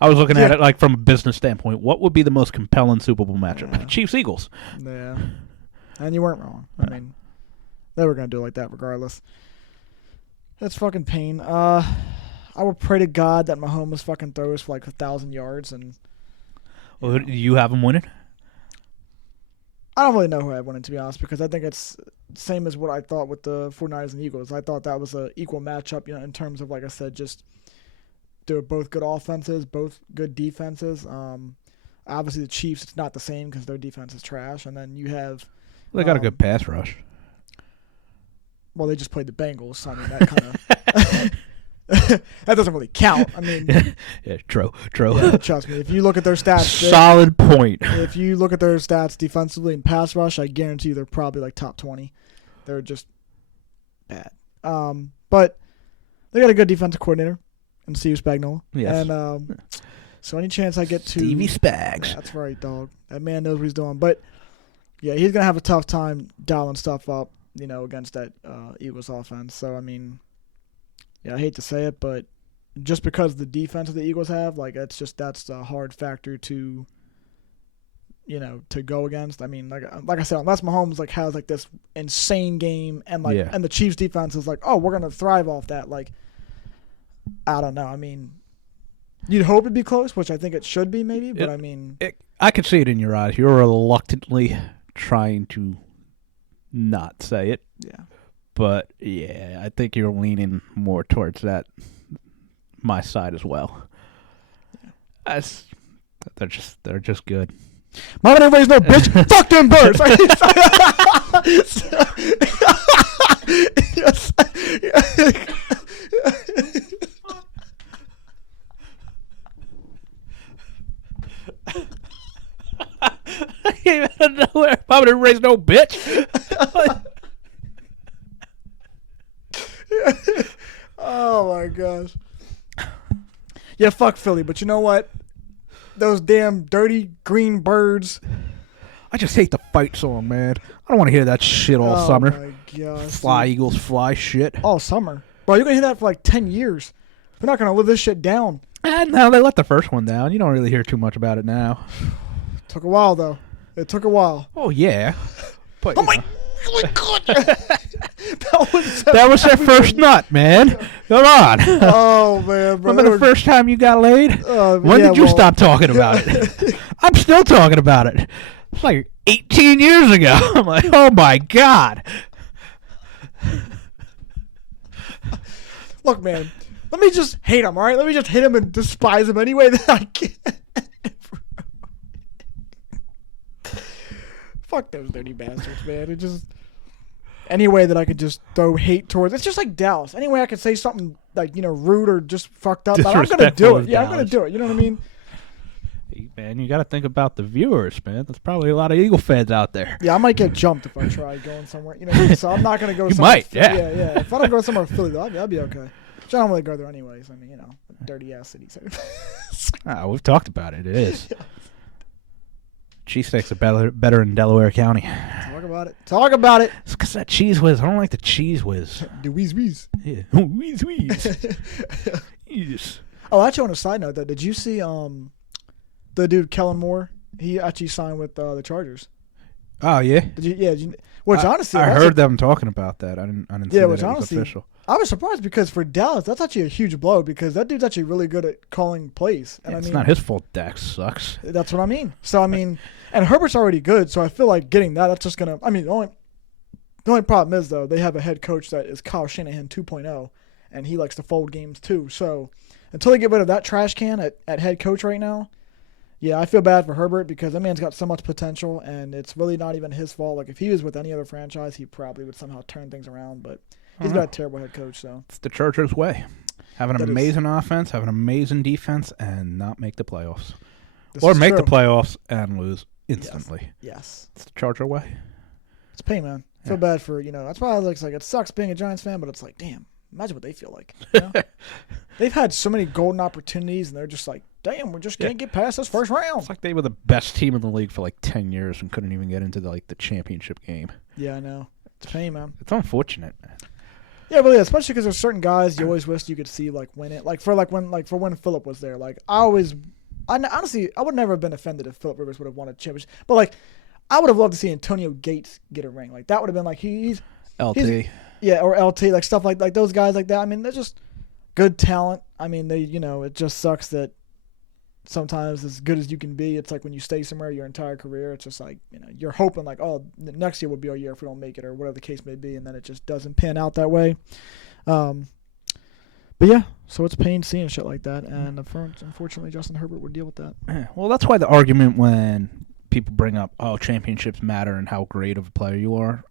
I was looking at it like from a business standpoint. What would be the most compelling Super Bowl matchup? Chiefs Eagles. Yeah. And you weren't wrong. I mean, they were going to do it like that regardless. That's fucking pain. I would pray to God that Mahomes fucking throws for like 1,000 yards. And do you have him winning? I don't really know who I winning, to be honest, because I think it's the same as what I thought with the 49ers and Eagles. I thought that was an equal matchup, in terms of, like I said, just they're both good offenses, both good defenses. Obviously, the Chiefs, it's not the same because their defense is trash. And then you have... Well, they got a good pass rush. Well, they just played the Bengals, so I mean, that kind of... that doesn't really count. I mean... yeah, true. Yeah, trust me. If you look at their stats... Solid point. If you look at their stats defensively and pass rush, I guarantee you they're probably like top 20. They're just bad. But they got a good defensive coordinator in Steve Spagnuolo. Yes. And so any chance I get to... Stevie Spags. That's right, dog. That man knows what he's doing. But, yeah, he's going to have a tough time dialing stuff up, against that Eagles offense. So, I mean, yeah, I hate to say it, but just because the defense that the Eagles have, like, that's a hard factor to, to go against. I mean, like I said, unless Mahomes, like, has, like, this insane game and, like, and the Chiefs defense is like, oh, we're going to thrive off that. Like, I don't know. I mean, you'd hope it'd be close, which I think it should be maybe, but I could see it in your eyes. You're reluctantly trying to not say it. Yeah. But yeah, I think you're leaning more towards my side as well. Yeah. They're just good. Mama didn't raise no bitch. Fuck them birds. I came out of nowhere. Mama didn't raise no bitch. Oh my gosh. Yeah, fuck Philly, but you know what? Those damn dirty green birds. I just hate the fight song, man. I don't want to hear that shit all summer. Oh my gosh. Fly, dude. Eagles, fly shit. All summer. Bro, you're going to hear that for like 10 years. They're not going to live this shit down. No, they let the first one down. You don't really hear too much about it now. Took a while, though. It took a while. Oh, yeah. But, oh, my God. that was their first nut, man. Come on. Oh, man. Bro. Remember the first time you got laid? When did you stop talking about it? I'm still talking about it. It's like 18 years ago. I'm like, oh, my God. Look, man. Let me just hate him, all right? Let me just hate him and despise him any way that I can. Fuck those dirty bastards, man. It just... Any way that I could just throw hate towards... It's just like Dallas. Any way I could say something, like, rude or just fucked up. But I'm going to do it. Yeah, I'm going to do it. You know what I mean? Hey, man, you got to think about the viewers, man. There's probably a lot of Eagle fans out there. Yeah, I might get jumped if I try going somewhere. You know what I mean? So I'm not going to go somewhere. You might, yeah. Yeah. If I don't go somewhere in Philly, though, I'll be okay. Which I don't really go there anyways. I mean, dirty-ass city. So. We've talked about it. It is. Yeah. Cheesesteaks are better in Delaware County. Talk about it. It's because that cheese whiz. I don't like the cheese whiz. The whiz. Yeah. Whiz. Yes. Oh, actually, on a side note, though, did you see the dude Kellen Moore? He actually signed with the Chargers. Oh yeah. Did you? Yeah. Which honestly, I heard them talking about that. I didn't see that it was official. I was surprised because for Dallas, that's actually a huge blow because that dude's actually really good at calling plays. And it's not his fault. Dak sucks. That's what I mean. So and Herbert's already good. So I feel like getting that's just gonna. I mean, the only problem is though they have a head coach that is Kyle Shanahan 2.0, and he likes to fold games too. So until they get rid of that trash can at head coach right now. Yeah, I feel bad for Herbert because that man's got so much potential, and it's really not even his fault. Like, if he was with any other franchise, he probably would somehow turn things around, but he's got a terrible head coach, so. It's the Chargers way. Have an amazing offense, have an amazing defense, and not make the playoffs. Or make the playoffs and lose instantly. Yes. It's the Charger way. It's pain, man. I feel bad for, that's why I was like, it sucks being a Giants fan, but it's like, damn, imagine what they feel like. You know? They've had so many golden opportunities, and they're just like, damn, we just can't get past this first round. It's like they were the best team in the league for like 10 years and couldn't even get into the championship game. Yeah, I know. It's pain, man. It's unfortunate, man. Yeah, really, especially because there's certain guys you always wish you could see win it. Like for when Phillip was there. Like honestly, I would never have been offended if Phillip Rivers would have won a championship. But like, I would have loved to see Antonio Gates get a ring. Like that would have been like he's LT. Yeah, or LT, like stuff like those guys like that. I mean, they're just good talent. I mean, it just sucks that sometimes as good as you can be, it's like when you stay somewhere your entire career, it's just like, you're hoping like, oh, next year will be our year if we don't make it or whatever the case may be, and then it just doesn't pan out that way. But yeah, so it's pain seeing shit like that, and unfortunately Justin Herbert would deal with that. Well, that's why the argument when people bring up, championships matter and how great of a player you are,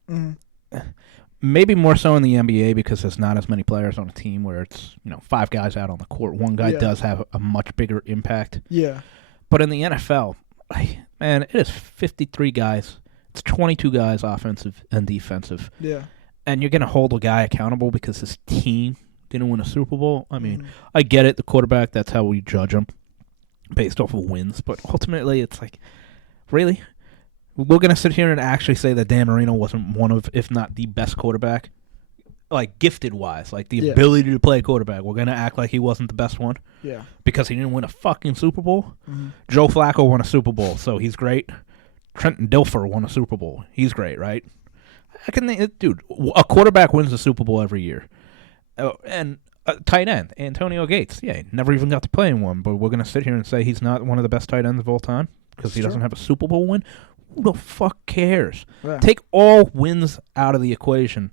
maybe more so in the NBA because there's not as many players on a team where it's, 5 guys out on the court. One guy does have a much bigger impact. Yeah. But in the NFL, man, it is 53 guys. It's 22 guys offensive and defensive. Yeah. And you're going to hold a guy accountable because his team didn't win a Super Bowl. I mean, I get it. The quarterback, that's how we judge him based off of wins. But ultimately, it's like, really? We're going to sit here and actually say that Dan Marino wasn't one of, if not the best quarterback, like gifted-wise, like the ability to play quarterback. We're going to act like he wasn't the best one? Yeah. Because he didn't win a fucking Super Bowl? Mm-hmm. Joe Flacco won a Super Bowl, so he's great. Trenton Dilfer won a Super Bowl. He's great, right? Dude, a quarterback wins a Super Bowl every year. And a tight end, Antonio Gates, never even got to play in one, but we're going to sit here and say he's not one of the best tight ends of all time because he doesn't have a Super Bowl win? Who the fuck cares? Yeah. Take all wins out of the equation.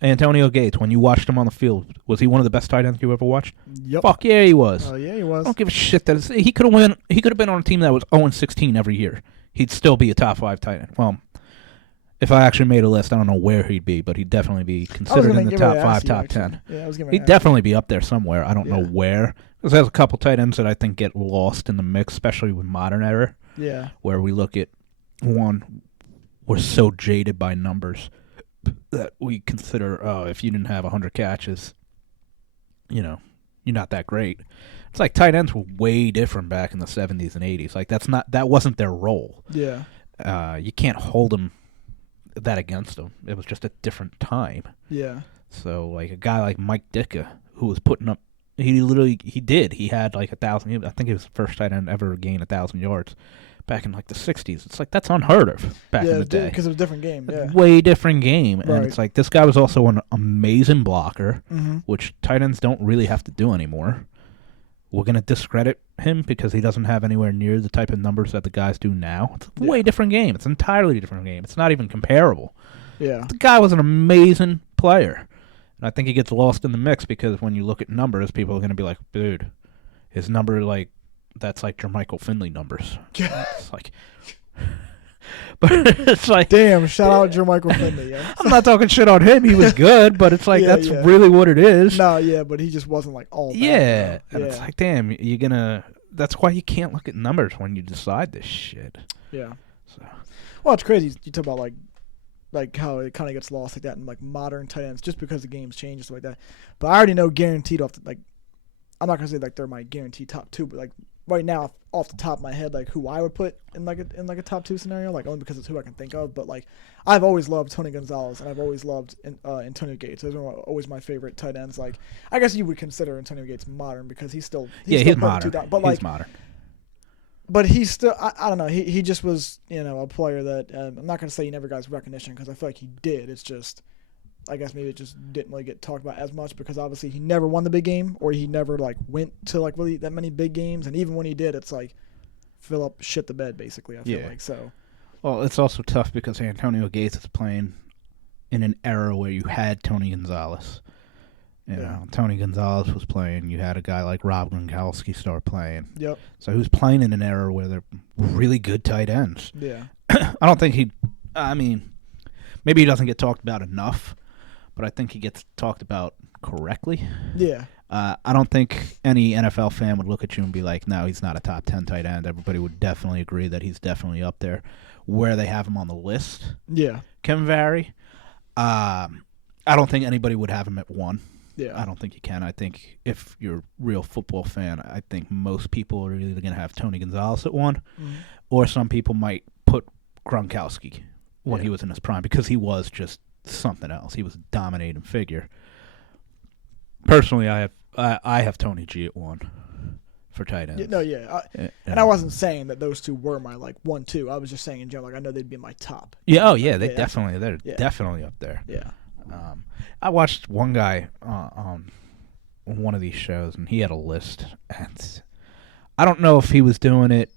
Antonio Gates, when you watched him on the field, was he one of the best tight ends you ever watched? Yep. Fuck yeah, he was. Oh yeah, he was. I don't give a shit that he could have been on a team that was 0-16 every year. He'd still be a top 5 tight end. Well, if I actually made a list, I don't know where he'd be, but he'd definitely be considered in the top 5, top 10. Yeah, he'd definitely be up there somewhere. I don't know where. Because there's a couple tight ends that I think get lost in the mix, especially with modern era. Yeah. Where we look at one, we're so jaded by numbers that we consider, if you didn't have 100 catches, you're not that great. It's like tight ends were way different back in the 70s and 80s. Like that wasn't their role. Yeah. You can't hold them that against them. It was just a different time. Yeah. So like a guy like Mike Ditka, who was putting up, he had like 1,000. I think he was the first tight end ever to gain 1,000 yards back in like the '60s. It's like that's unheard of back in the day because it was a different game. Yeah, way different game. Right. And it's like this guy was also an amazing blocker, mm-hmm. which tight ends don't really have to do anymore. We're gonna discredit him because he doesn't have anywhere near the type of numbers that the guys do now. It's a way different game. It's an entirely different game. It's not even comparable. Yeah, the guy was an amazing player. And I think he gets lost in the mix because when you look at numbers, people are going to be like, dude, his number, like, that's like Jermichael Finley numbers. It's like, but it's like. Damn, shout out Jermichael Finley, yeah. I'm not talking shit on him. He was good, but it's like, that's really what it is. No, yeah, but he just wasn't like all that. Yeah. And it's like, damn, you're going to. That's why you can't look at numbers when you decide this shit. Yeah. So. Well, it's crazy. You talk about, like how it kind of gets lost like that in like modern tight ends just because the game's changed and stuff like that. But I already know guaranteed off the, like, I'm not gonna say like they're my guaranteed top two, but like right now off the top of my head, like who I would put in like a top two scenario, like only because it's who I can think of. But like I've always loved Tony Gonzalez and I've always loved Antonio Gates. Those are always my favorite tight ends. Like I guess you would consider Antonio Gates modern because he's still modern. But he's like modern. But he's still, I don't know, he just was, a player that, I'm not going to say he never got his recognition because I feel like he did. It's just, I guess maybe it just didn't really get talked about as much because obviously he never won the big game or he never, like, went to, like, really that many big games. And even when he did, it's like, fill up shit the bed, basically, I feel like, so. Well, it's also tough because Antonio Gates is playing in an era where you had Tony Gonzalez. You know, Tony Gonzalez was playing. You had a guy like Rob Gronkowski start playing. Yep. So he was playing in an era where they're really good tight ends. Yeah. I don't think maybe he doesn't get talked about enough, but I think he gets talked about correctly. Yeah. I don't think any NFL fan would look at you and be like, no, he's not a top 10 tight end. Everybody would definitely agree that he's definitely up there where they have him on the list. Yeah. Can vary. I don't think anybody would have him at 1. Yeah. I don't think you can. I think if you're a real football fan, I think most people are either going to have Tony Gonzalez at 1, or some people might put Gronkowski when he was in his prime because he was just something else. He was a dominating figure. Personally, I have Tony G at 1 for tight ends. And I wasn't saying that those two were my like 1, 2. I was just saying in general, like I know they'd be my top. Yeah. They're definitely up there. Yeah. I watched one guy on one of these shows, and he had a list. And I don't know if he was doing it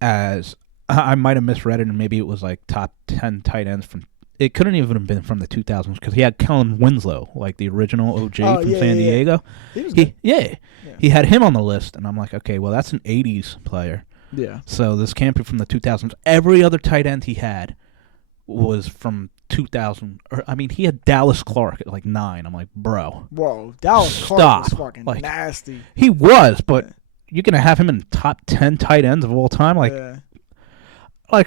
as I might have misread it, and maybe it was like top 10 tight ends from. It couldn't even have been from the 2000s because he had Kellen Winslow, like the original OJ from San Diego. He had him on the list, and I'm like, okay, well that's an 80s player. Yeah. So this can't be from the 2000s. Every other tight end he had was from 2000. He had Dallas Clark at like 9. I'm like, bro. Whoa, Dallas Clark was fucking nasty. He was, but you're gonna have him in top 10 tight ends of all time. Like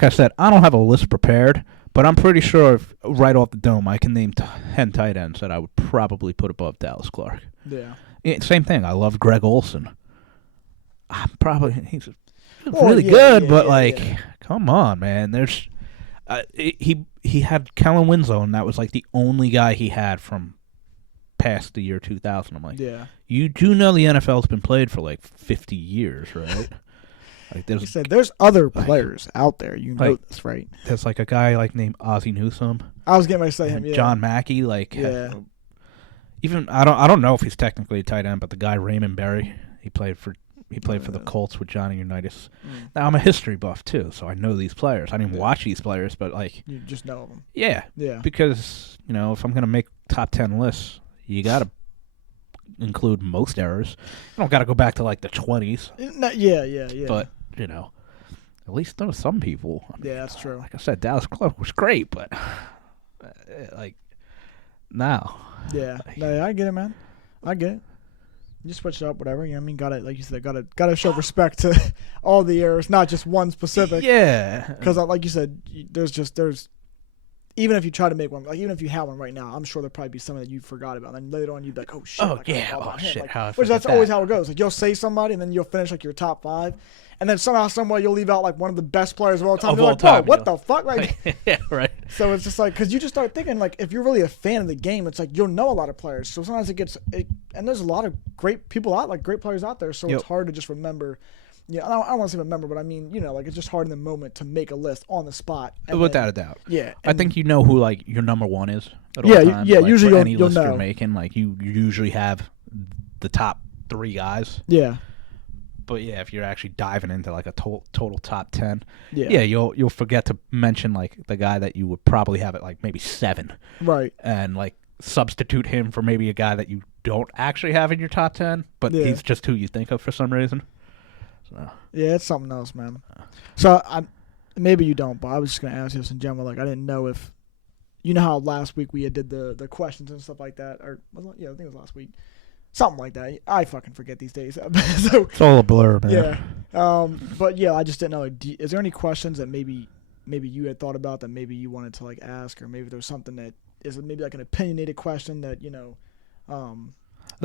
I said, I don't have a list prepared, but I'm pretty sure right off the dome I can name 10 tight ends that I would probably put above Dallas Clark. Yeah. Same thing. I love Greg Olson. He's really good, but come on, man. There's. He had Kellen Winslow, and that was like the only guy he had from past the year 2000. I'm like, you do know the NFL's been played for like 50 years, right? Like there's other players out there. You know this, right? There's like a guy like named Ozzie Newsome. I was getting ready to say him. Yeah. John Mackey, even I don't know if he's technically a tight end, but the guy Raymond Berry, he played for the Colts with Johnny Unitas. Now, I'm a history buff, too, so I know these players. I didn't watch these players, but, you just know them. Yeah. Yeah. Because, if I'm going to make top 10 lists, you got to include most errors. You don't got to go back to, like, the 20s. Yeah. But, at least there were some people. That's true. Like I said, Dallas Clark was great, but, now. Yeah. No, I get it, man. I get it. You switch it up, whatever. Gotta, like you said, gotta show respect to all the errors, not just one specific. Yeah. Because, like you said, there's even if you try to make one, like even if you have one right now, I'm sure there'll probably be something that you forgot about, and then later on you'd be like, oh shit. Oh yeah. Oh shit. Which that's always how it goes. Like you'll say somebody, and then you'll finish like your top 5, and then somehow, somewhere, you'll leave out like one of the best players of all time. Of You're all like, bro, time, what the fuck? Like, yeah, right. So it's just like, because you just start thinking, like, if you're really a fan of the game, it's like you'll know a lot of players. So sometimes and there's a lot of great people out, like great players out there. So it's hard to just remember. Yeah, I don't want to say remember, but I mean, like it's just hard in the moment to make a list on the spot. Without a doubt. Yeah. I think you know who like your number one is at all times. Yeah, like, usually for any you'll list know. you're making, like you usually have the top 3 guys. Yeah. But yeah, if you're actually diving into like a total top 10, yeah, you'll forget to mention like the guy that you would probably have at like maybe 7. Right. And like substitute him for maybe a guy that you don't actually have in your top 10, but he's just who you think of for some reason. So. Yeah, it's something else, man. So maybe you don't, but I was just gonna ask you this in general. Like, I didn't know if you know how last week we did the questions and stuff like that, or I think it was last week, something like that. I fucking forget these days. So it's all a blur, man. Yeah. But yeah, I just didn't know. Like, is there any questions that maybe you had thought about that maybe you wanted to like ask, or maybe there's something that is maybe like an opinionated question that we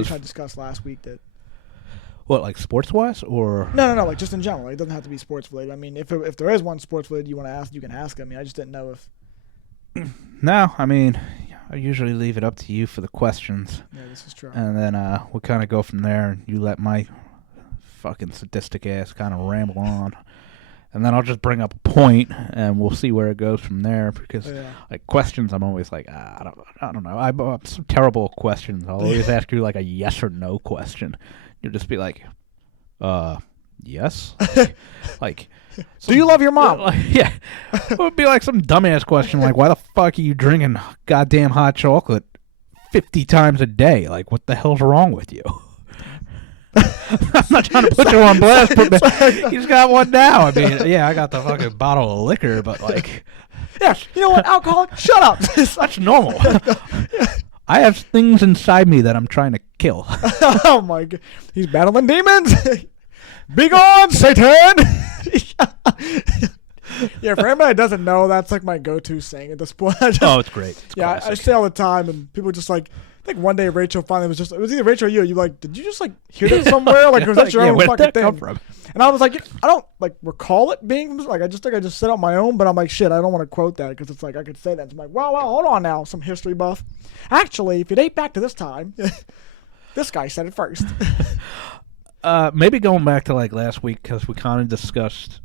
tried to discuss last week that. What, like sports-wise, or no, like just in general. Like, it doesn't have to be sports related. I mean, if there is one sports related you want to ask, you can ask. I mean, I just didn't know if. No, I mean, I usually leave it up to you for the questions. Yeah, this is true. And then we'll kind of go from there, and you let my fucking sadistic ass kind of ramble on, and then I'll just bring up a point, and we'll see where it goes from there. Because like questions, I'm always like, I don't know. I'm some terrible at questions. I'll always ask you like a yes or no question. You'll just be like, yes? Like, do you love your mom? Yeah. It would be like some dumbass question like, why the fuck are you drinking goddamn hot chocolate 50 times a day? Like, what the hell's wrong with you? I'm not trying to put you on blast, but he's got one now. I mean, yeah, I got the fucking bottle of liquor, but like... Yeah, you know what, alcoholic? Shut up. That's normal. I have things inside me that I'm trying to kill. Oh my god. He's battling demons. Be gone, Satan. Yeah, for anybody that doesn't know, that's like my go-to saying at this point. Oh, it's great. It's classic. I say all the time, and people just like, I think one day Rachel finally it was either Rachel or you like, did you just like hear that somewhere? Like, was that your own fucking thing? Come from? And I was like, I don't like recall it being like, I just think I just said it on my own, but I'm like, shit, I don't want to quote that because it's like, I could say that. It's like, well, hold on now, some history buff. Actually, if you date back to this time, this guy said it first. Maybe going back to like last week, because we kind of discussed,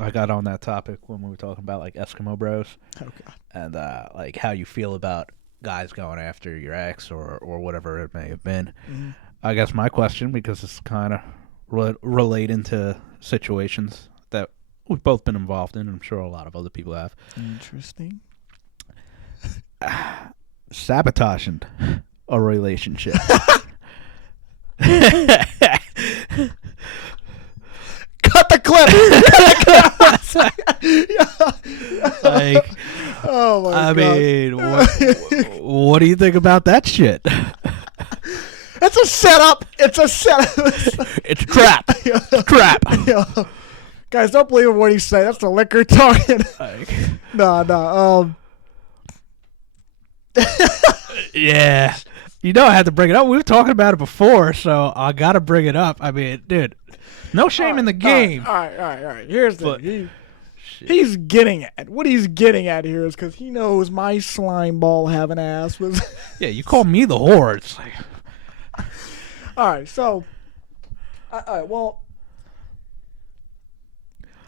I got on that topic when we were talking about like Eskimo Bros. Oh god. And like how you feel about guys going after your ex or whatever it may have been. Mm-hmm. I guess my question, because it's kind of relating to situations that we've both been involved in, and I'm sure a lot of other people have. Interesting. Sabotaging a relationship. Cut the clip. Like, oh my god. I mean, what do you think about that shit? It's a setup. It's a setup. It's crap. It's crap. Guys, don't believe what he's saying. That's the liquor talking. No. Yeah. You know I had to bring it up. We were talking about it before, so I got to bring it up. I mean, dude, no shame in the game. All right. Here's the thing. He's getting at. What he's getting at here is because he knows my slime ball having ass was... Yeah, you call me the whore. It's like... All right, so... all right, well...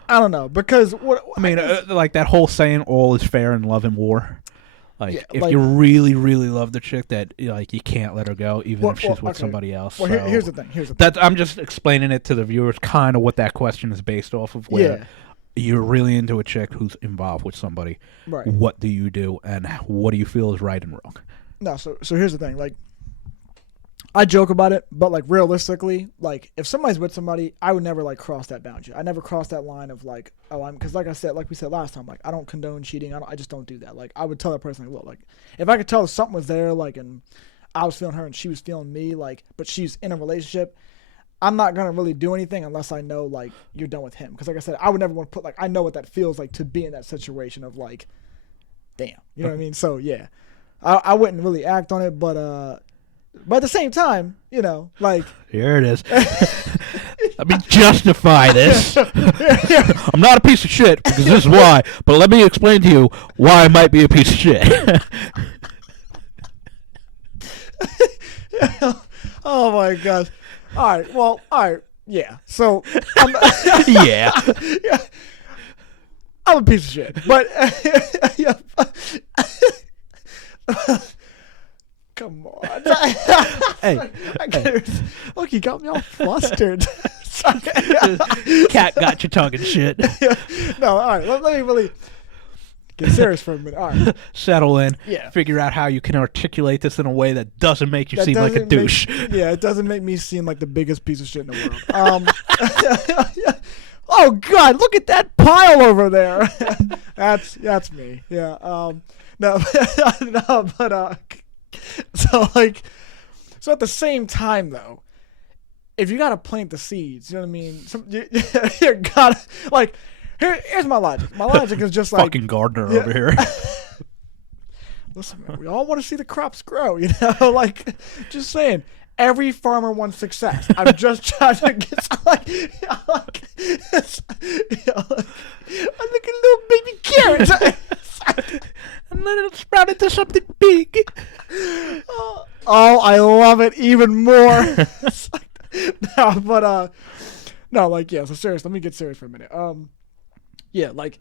I don't know, because... like that whole saying, all is fair in love and war. Like, yeah, if you really, really love the chick, that like you can't let her go, even if she's with somebody else. Well, so here's the thing. I'm just explaining it to the viewers, kind of what that question is based off of. Where you're really into a chick who's involved with somebody. Right. What do you do, and what do you feel is right and wrong? No, so here's the thing. Like, I joke about it, but like realistically, like if somebody's with somebody, I would never like cross that boundary. I never cross that line of like, because like we said last time, like I don't condone cheating. I just don't do that. Like I would tell that person, like, look, like if I could tell something was there, like, and I was feeling her and she was feeling me, like, but she's in a relationship, I'm not gonna really do anything unless I know like you're done with him. Because like I said, I would never want to put like, I know what that feels like to be in that situation of like, damn, you know what I mean? So yeah, I wouldn't really act on it, but at the same time, like... Here it is. Let me justify this. I'm not a piece of shit because this is why. But let me explain to you why I might be a piece of shit. Oh my gosh. All right. Yeah. So, Yeah. yeah, I'm a piece of shit. But, yeah. Come on. Hey. Look, you got me all flustered. Cat got your tongue and shit. No, all right. Let me really get serious for a minute. All right. Settle in. Yeah. Figure out how you can articulate this in a way that doesn't make you seem like a douche. It doesn't make me seem like the biggest piece of shit in the world. Oh God, look at that pile over there. That's me. Yeah. No, but so at the same time though, if you gotta plant the seeds, you know what I mean? You gotta like. Here's my logic. My logic is just like fucking gardener over here. Listen, man, we all want to see the crops grow, you know. Like, just saying. Every farmer wants success. I'm just trying to get like look at little baby carrots. And then it'll sprout into something big. Oh, I love it even more. No, like, yeah. So serious. Let me get serious for a minute. Yeah, like,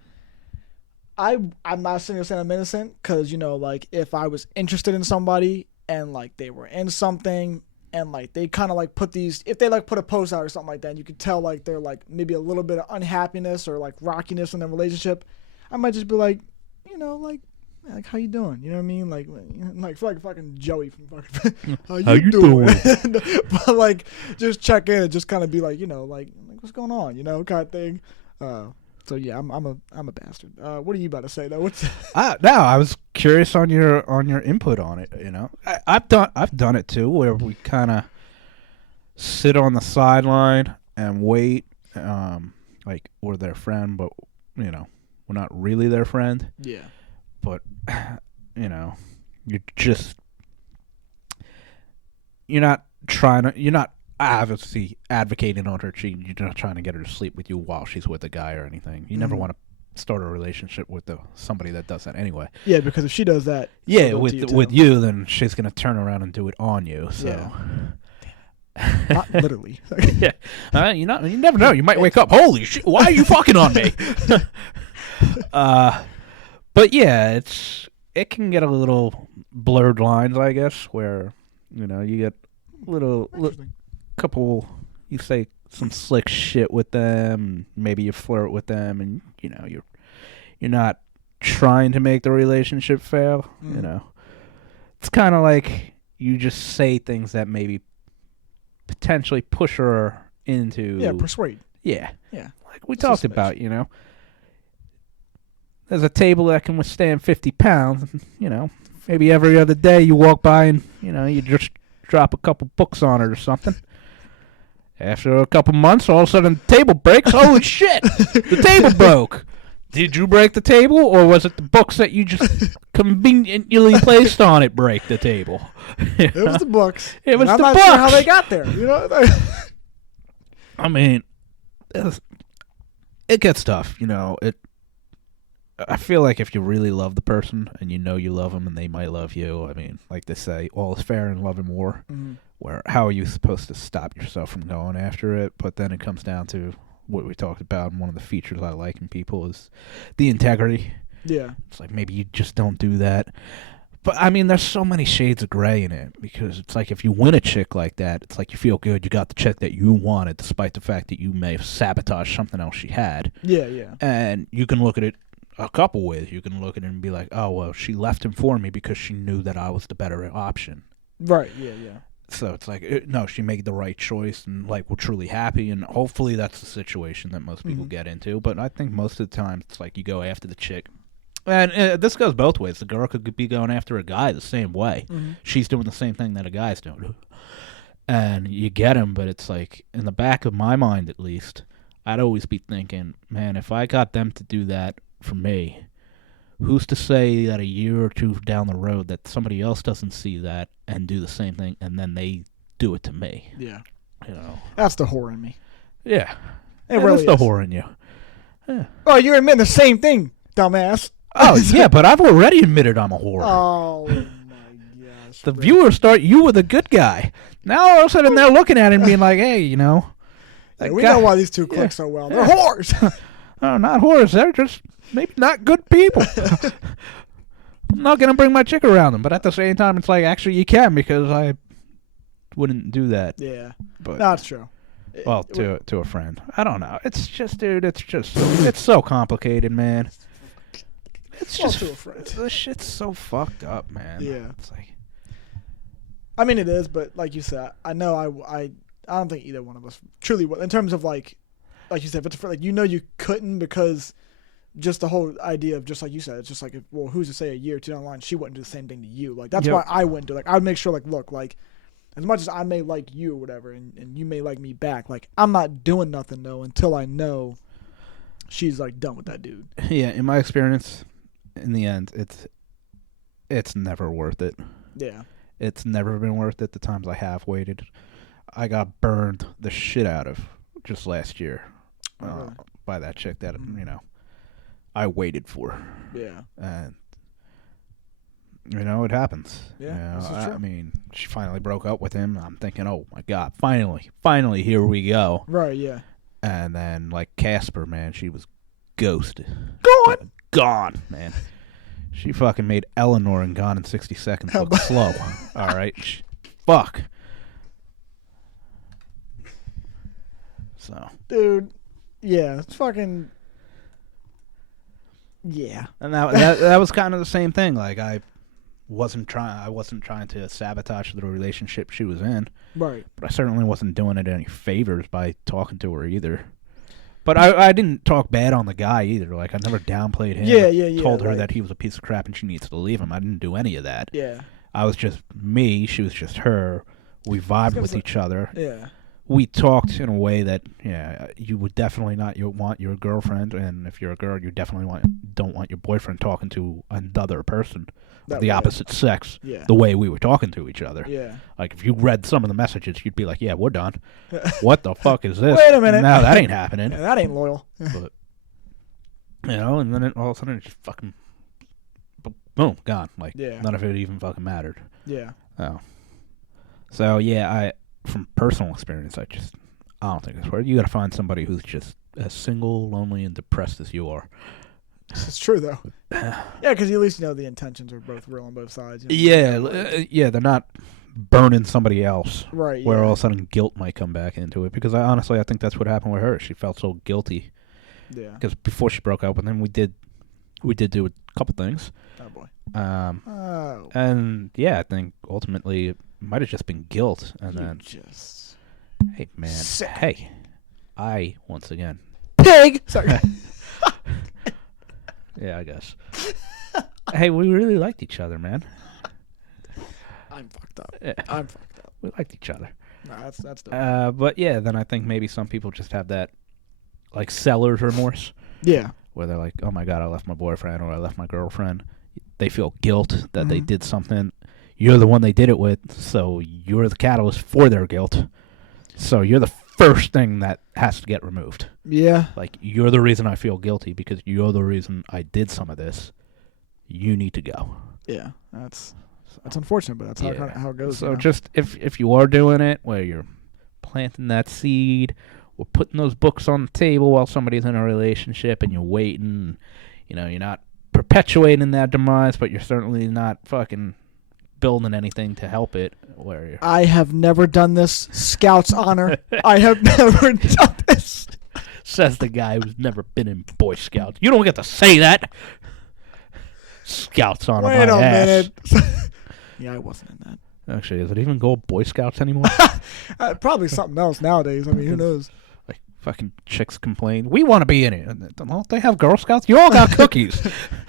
I'm not sitting here saying I'm innocent because, you know, like, if I was interested in somebody and, like, they were in something and, like, they kind of, like, if they, like, put a post out or something like that, and you could tell, like, they're, like, maybe a little bit of unhappiness or, like, rockiness in their relationship, I might just be like, you know, like, how you doing? You know what I mean? Like fucking Joey from fucking how you doing? But, like, just check in and just kind of be like, you know, like what's going on? You know, kind of thing. So yeah, I'm a bastard. What are you about to say though? No, I was curious on your input on it. You know, I've done it too, where we kind of sit on the sideline and wait, like we're their friend, but you know, we're not really their friend. Yeah. But you know, you're not obviously advocating on her cheating. You're not trying to get her to sleep with you while she's with a guy or anything. You never want to start a relationship with somebody that does that anyway. Yeah, because if she does that, yeah, with you, then she's gonna turn around and do it on you. So, yeah. Not literally. Yeah, you never know. You might wake up. Holy shit! Why are you fucking on me? But yeah, it can get a little blurred lines, I guess, where you know you get couple, you say some slick shit with them, maybe you flirt with them, and you know you're not trying to make the relationship fail. You know, it's kind of like you just say things that maybe potentially push her into persuade. Yeah, like we talked about. You know, there's a table that can withstand 50 pounds. You know, maybe every other day you walk by and you know you just drop a couple books on it or something. After a couple months, all of a sudden the table breaks. Holy shit! The table broke. Did you break the table, or was it the books that you just conveniently placed on it break the table? It was the books. It was I'm the not books. sure how they got there. You know. I mean, it gets tough. You know, I feel like if you really love the person and you know you love them and they might love you, I mean, like they say, all is fair in love and war. Mm-hmm. Where how are you supposed to stop yourself from going after it? But then it comes down to what we talked about, and one of the features I like in people is the integrity. Yeah. It's like maybe you just don't do that. But, I mean, there's so many shades of gray in it because it's like if you win a chick like that, it's like you feel good. You got the chick that you wanted despite the fact that you may have sabotaged something else she had. Yeah, yeah. And you can look at it a couple ways. You can look at it and be like, oh, well, she left him for me because she knew that I was the better option. Right, yeah, yeah. So it's like, no, she made the right choice and, like, we're truly happy. And hopefully that's the situation that most people get into. But I think most of the time it's like you go after the chick. And this goes both ways. The girl could be going after a guy the same way. Mm-hmm. She's doing the same thing that a guy's doing. And you get him, but it's like, in the back of my mind at least, I'd always be thinking, man, if I got them to do that for me, who's to say that a year or two down the road that somebody else doesn't see that and do the same thing and then they do it to me? Yeah. You know. That's the whore in me. Yeah. It really the is. whore in you. Yeah. Oh, you're admitting the same thing, dumbass. Oh, yeah, but I've already admitted I'm a whore. Oh, my gosh. The viewers thought you were the good guy. Now all of a sudden they're looking at it and being like, hey, you know. Yeah, we know why these two click so well. They're whores. No, not whores. They're just maybe not good people. I'm not going to bring my chick around them. But at the same time, it's like, actually, you can because I wouldn't do that. Yeah. But, that's true. Well, to a friend. I don't know. It's just, dude, it's so complicated, man. It's just, to a friend. This shit's so fucked up, man. Yeah. It's like, I mean, it is, but like you said, I know I don't think either one of us truly will. In terms of like you said, if it's like you couldn't because just the whole idea of just like you said, it's just like well, who's to say a year or two down the line she wouldn't do the same thing to you? Like that's why I wouldn't do. Like I would make sure like look like as much as I may like you or whatever, and you may like me back, like I'm not doing nothing though until I know she's like done with that dude. Yeah, in my experience, in the end, it's never worth it. Yeah. It's never been worth it the times I have waited. I got burned the shit out of just last year by that chick that, you know, I waited for. Yeah. And, you know, it happens. Yeah, you know, this is true. I mean, she finally broke up with him. I'm thinking, oh, my God, finally, here we go. Right, yeah. And then, like Casper, man, she was ghosted. Gone, man. She fucking made Eleanor and Gone in 60 Seconds look slow. All right? Fuck. So. Dude, yeah, it's fucking... Yeah. And that was kind of the same thing. Like, I wasn't trying to sabotage the relationship she was in. Right. But I certainly wasn't doing it any favors by talking to her either. But I didn't talk bad on the guy either. Like, I never downplayed him. Yeah. Told her that he was a piece of crap and she needs to leave him. I didn't do any of that. Yeah. I was just me. She was just her. We vibed with each other. Yeah. We talked in a way that, yeah, you would definitely not want your girlfriend, and if you're a girl, you definitely don't want your boyfriend talking to another person of the opposite sex the way we were talking to each other. Yeah. Like, if you read some of the messages, you'd be like, yeah, we're done. What the fuck is this? Wait a minute. No, that ain't happening. Yeah, that ain't loyal. But, you know, and then all of a sudden it just fucking, boom, gone. Like, none of it even fucking mattered. Yeah. Oh. So, yeah, from personal experience, I don't think it's worth it. You got to find somebody who's just as single, lonely, and depressed as you are. It's true, though. Yeah, because at least you know the intentions are both real on both sides. Yeah, they're not burning somebody else. Right. Where all of a sudden guilt might come back into it. Because I think that's what happened with her. She felt so guilty. Yeah. Because before she broke up with him, we did do a couple things. Oh boy. And yeah, I think ultimately it might have just been guilt, and hey man, sick. Hey, I once again pig. Sorry. Yeah, I guess. Hey, we really liked each other, man. I'm fucked up. Yeah. I'm fucked up. We liked each other. No, that's dope. But yeah, then I think maybe some people just have that, like, seller's remorse. Yeah. Where they're like, oh my God, I left my boyfriend or I left my girlfriend. They feel guilt that they did something. You're the one they did it with, so you're the catalyst for their guilt. So you're the first thing that has to get removed. Yeah. Like, you're the reason I feel guilty because you're the reason I did some of this. You need to go. Yeah, that's unfortunate, but that's how it goes. So just if you are doing it, where you're planting that seed or putting those books on the table while somebody's in a relationship and you're waiting, you know, you're not perpetuating that demise, but you're certainly not fucking building anything to help it. Where I have never done this. Scout's honor. I have never done this. Says the guy who's never been in Boy Scouts. You don't get to say that. Scouts honor. Wait my a ass. minute. Yeah, I wasn't in that. Actually, is it even called Boy Scouts anymore? Probably something else nowadays. I mean, who knows? Like, fucking chicks complain. We want to be in it. Don't they have Girl Scouts? You all got cookies.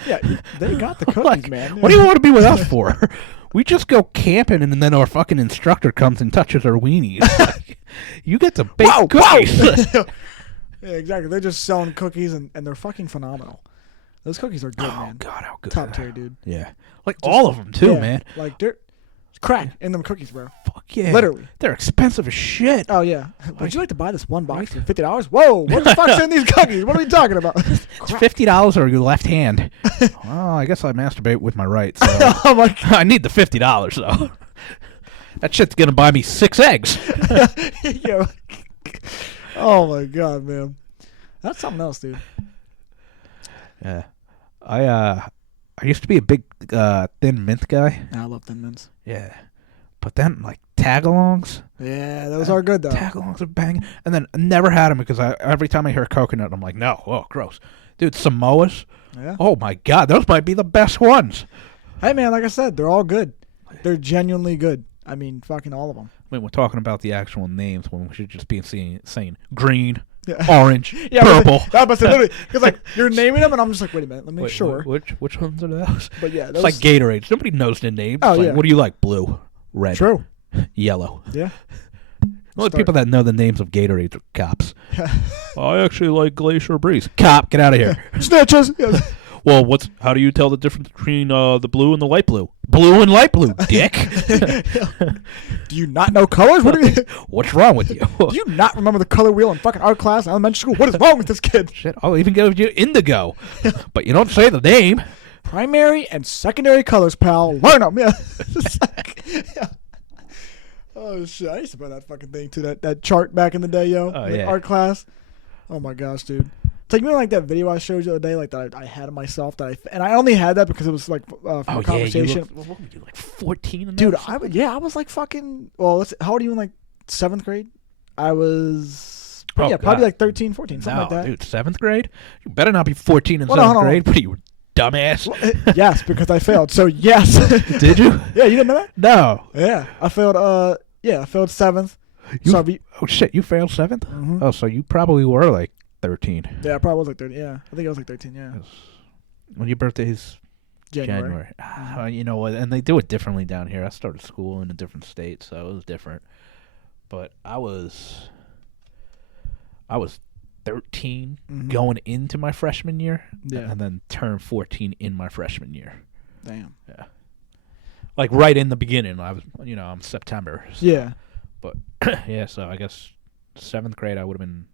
Yeah, they got the cookies, like, man. What do you want to be with us for? We just go camping, and then our fucking instructor comes and touches our weenies. You get to bake cookies. Yeah, exactly. They're just selling cookies, and they're fucking phenomenal. Those cookies are good, man. Oh, God, how good. Top tier, dude. Yeah. Like, just, all of them, too, man. Like, crack in them cookies, bro. Fuck yeah. Literally. They're expensive as shit. Oh, yeah. Would you like to buy this one box for $50? Whoa, what the fuck's in these cookies? What are we talking about? It's $50 or your left hand. Well, I guess I masturbate with my right, so Oh, my God. I need the $50, though. That shit's going to buy me 6 eggs. Yeah. Oh, my God, man. That's something else, dude. Yeah. I used to be a big Thin Mint guy. I love Thin Mints. Yeah. But then, like, tag-alongs. Yeah, those are good, though. Tag-alongs are banging. And then I never had them because every time I hear coconut, I'm like, no, oh, gross. Dude, Samoas. Yeah. Oh, my God. Those might be the best ones. Hey, man, like I said, they're all good. They're genuinely good. I mean, fucking all of them. I mean, we're talking about the actual names when we should just be saying green, Yeah. orange, Yeah, purple. That must literally, because like you're naming them, and I'm just like, wait a minute, let me make sure. Which ones are those? But yeah, It's those, like Gatorade. Nobody knows their names. Oh, It's like, yeah. what do you like? Blue, red, True. yellow. Yeah. The only people that know the names of Gatorades are cops. I actually like Glacier Breeze. Cop, get out of here. Snitches. Yeah. Well, how do you tell the difference between the blue and the light blue? Blue and light blue, dick. Do you not know colors? What do you? What's wrong with you? Do you not remember the color wheel in fucking art class in elementary school? What is wrong with this kid? Shit, I'll even give you indigo. But you don't say the name. Primary and secondary colors, pal. Learn them. Yeah. Yeah. Oh shit! I used to put that fucking thing to that chart back in the day, yo. Oh, in yeah. Art class. Oh my gosh, dude. It's like, you know, like that video I showed you the other day, like that I had of myself and I only had that because it was like from a conversation. What were you, like 14? In Dude, that? I was like fucking. Well, how old are you in like 7th grade? I was probably God. like 13, 14, something like that. Dude, 7th grade? You better not be 14 in Hold on, 7th hold on. grade. What are you, dumbass? Well, yes, because I failed. So yes. Did you? Yeah, you didn't know that? No. Yeah, I failed. I failed 7th. Oh shit, you failed 7th? Mm-hmm. Oh, so you probably were like 13. Yeah, I probably was like 13. Yeah, I think I was like 13. Yeah. When your birthday is January. You know what? And they do it differently down here. I started school in a different state, so it was different. But I was 13 going into my freshman year, and then turned 14 in my freshman year. Damn. Yeah. Like right in the beginning, I'm September. So. Yeah. But yeah, so I guess 7th grade I would have been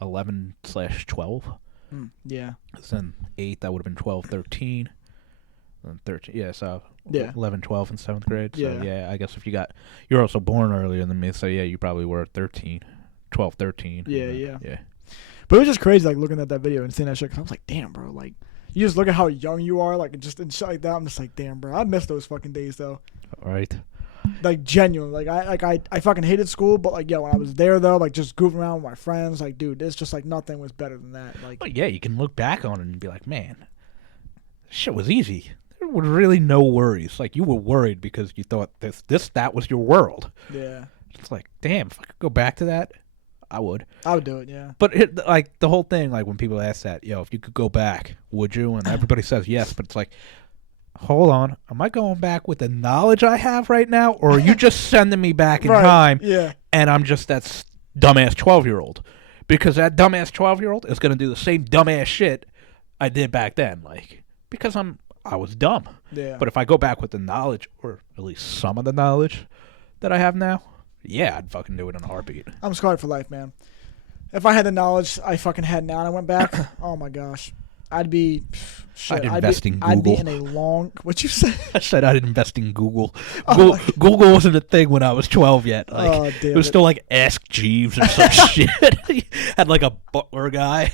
11/12. Yeah. Then 8th I would have been 12, 13. And 13. Yeah, so Yeah. 11, 12 in 7th grade. So Yeah. I guess if you're also born earlier than me, so yeah, you probably were 13, 12, 13. Yeah. Yeah. But it was just crazy, like looking at that video and seeing that shit. Cause I was like, damn, bro, like. You just look at how young you are, like, just and shit like that. I'm just like, damn, bro. I miss those fucking days, though. All right. Like, genuinely. I fucking hated school, but, like, yo, when I was there, though, like, just goofing around with my friends, like, dude, it's just, like, nothing was better than that. Like, Well, yeah, you can look back on it and be like, man, shit was easy. There was really no worries. Like, you were worried because you thought that was your world. yeah. It's like, damn, if I could go back to that, I would. I would do it, yeah. But like the whole thing, like when people ask that, if you could go back, would you? And everybody says yes, but it's like, hold on, am I going back with the knowledge I have right now, or are you just sending me back in time? Yeah. And I'm just that dumbass 12-year-old, because that dumbass 12-year-old is gonna do the same dumbass shit I did back then, like because I was dumb. Yeah. But if I go back with the knowledge, or at least some of the knowledge that I have now. Yeah, I'd fucking do it in a heartbeat. I'm scarred for life, man. If I had the knowledge I fucking had now and I went back, oh my gosh. I'd be shit. I'd invest in I'd be Google. in a long what you say? I said I'd invest in Google. Oh Google wasn't a thing when I was 12 yet. Like, Oh, damn it was still like Ask Jeeves or some shit. He had like a butler guy.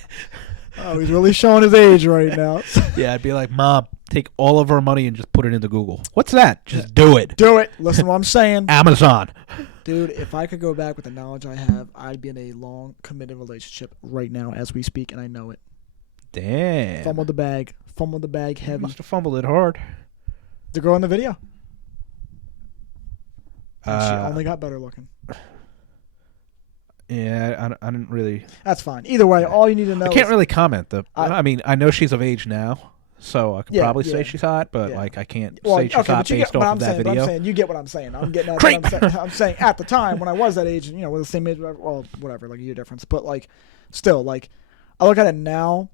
Oh, he's really showing his age right now. Yeah, I'd be like, Mom, take all of our money and just put it into Google. What's that? Just do it. Do it. Listen to what I'm saying. Amazon. Dude, if I could go back with the knowledge I have, I'd be in a long, committed relationship right now as we speak, and I know it. Damn. Fumble the bag heavy. Must have fumbled it hard. The girl in the video. And she only got better looking. Yeah, I didn't really. That's fine. Either way, all you need to know I can't is really comment. I mean, I know she's of age now, so I could Yeah, probably say yeah. she's hot, but Yeah. like I can't well, say she's okay, hot but you based get what off I'm of that saying. But video. I'm saying you get what I'm saying. I'm getting at Creep! I'm saying at the time when I was that age, and we're the same age, well, whatever, like a year difference. But like, still, like, I look at it now,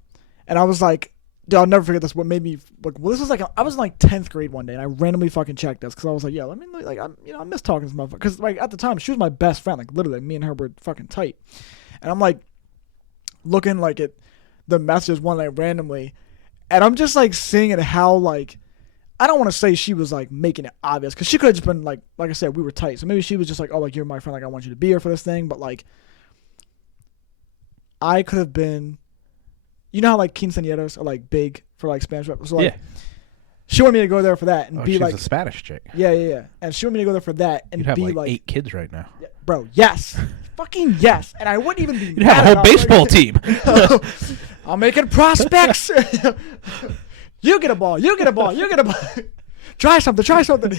and I was like, Dude, I'll never forget this. What made me like? Well, this was like I was in like 10th grade one day, and I randomly fucking checked this because I was like, yeah, let me like I miss talking to this motherfucker because like at the time she was my best friend. Like literally, me and her were fucking tight, and I'm like looking like at the messages one night randomly, and I'm just like seeing it how like I don't want to say she was like making it obvious because she could have just been like I said, we were tight, so maybe she was just like, oh, like you're my friend, like I want you to be here for this thing, but like I could have been. You know how like quinceañeras are like big for like Spanish rap? So like, yeah. She wanted me to go there for that and be she's like a Spanish chick. Yeah. And she wanted me to go there for that and You'd have be like 8 kids right now. Yeah, bro, yes. Fucking yes. And I wouldn't even be You'd have a whole baseball team. I'm making prospects. You get a ball. Try something.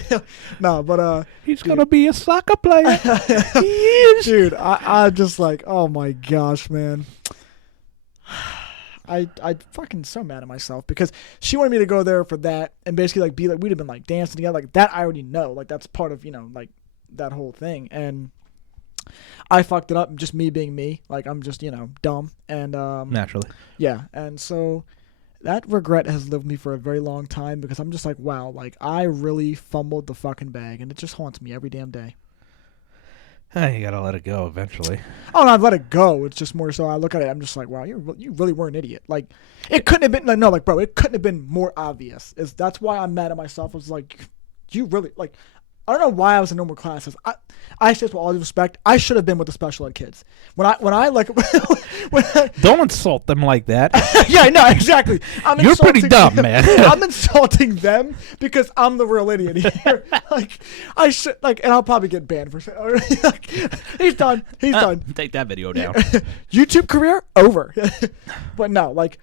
No, but he's gonna be a soccer player. He is. Dude, I just like, oh my gosh, man. I fucking so mad at myself because she wanted me to go there for that and basically like be like we'd have been like dancing together like that. I already know like that's part of like that whole thing, and I fucked it up. Just me being me, like I'm just dumb and naturally. Yeah, and so that regret has lived with me for a very long time because I'm just like, wow, like I really fumbled the fucking bag, and it just haunts me every damn day. You gotta let it go eventually. Oh, no, I've let it go. It's just more so I look at it, I'm just like, wow, you really were an idiot. Like, it couldn't have been, like, no, like, bro, it couldn't have been more obvious. That's why I'm mad at myself. I was like, you really, like, I don't know why I was in normal classes. I say this with all due respect, I should have been with the special ed kids. When I like, don't insult them like that. Yeah, no, exactly. You're pretty dumb, man. I'm insulting them because I'm the real idiot here. Like, I should, like, and I'll probably get banned for saying, like, he's done. Take that video down. YouTube career over. But no, like,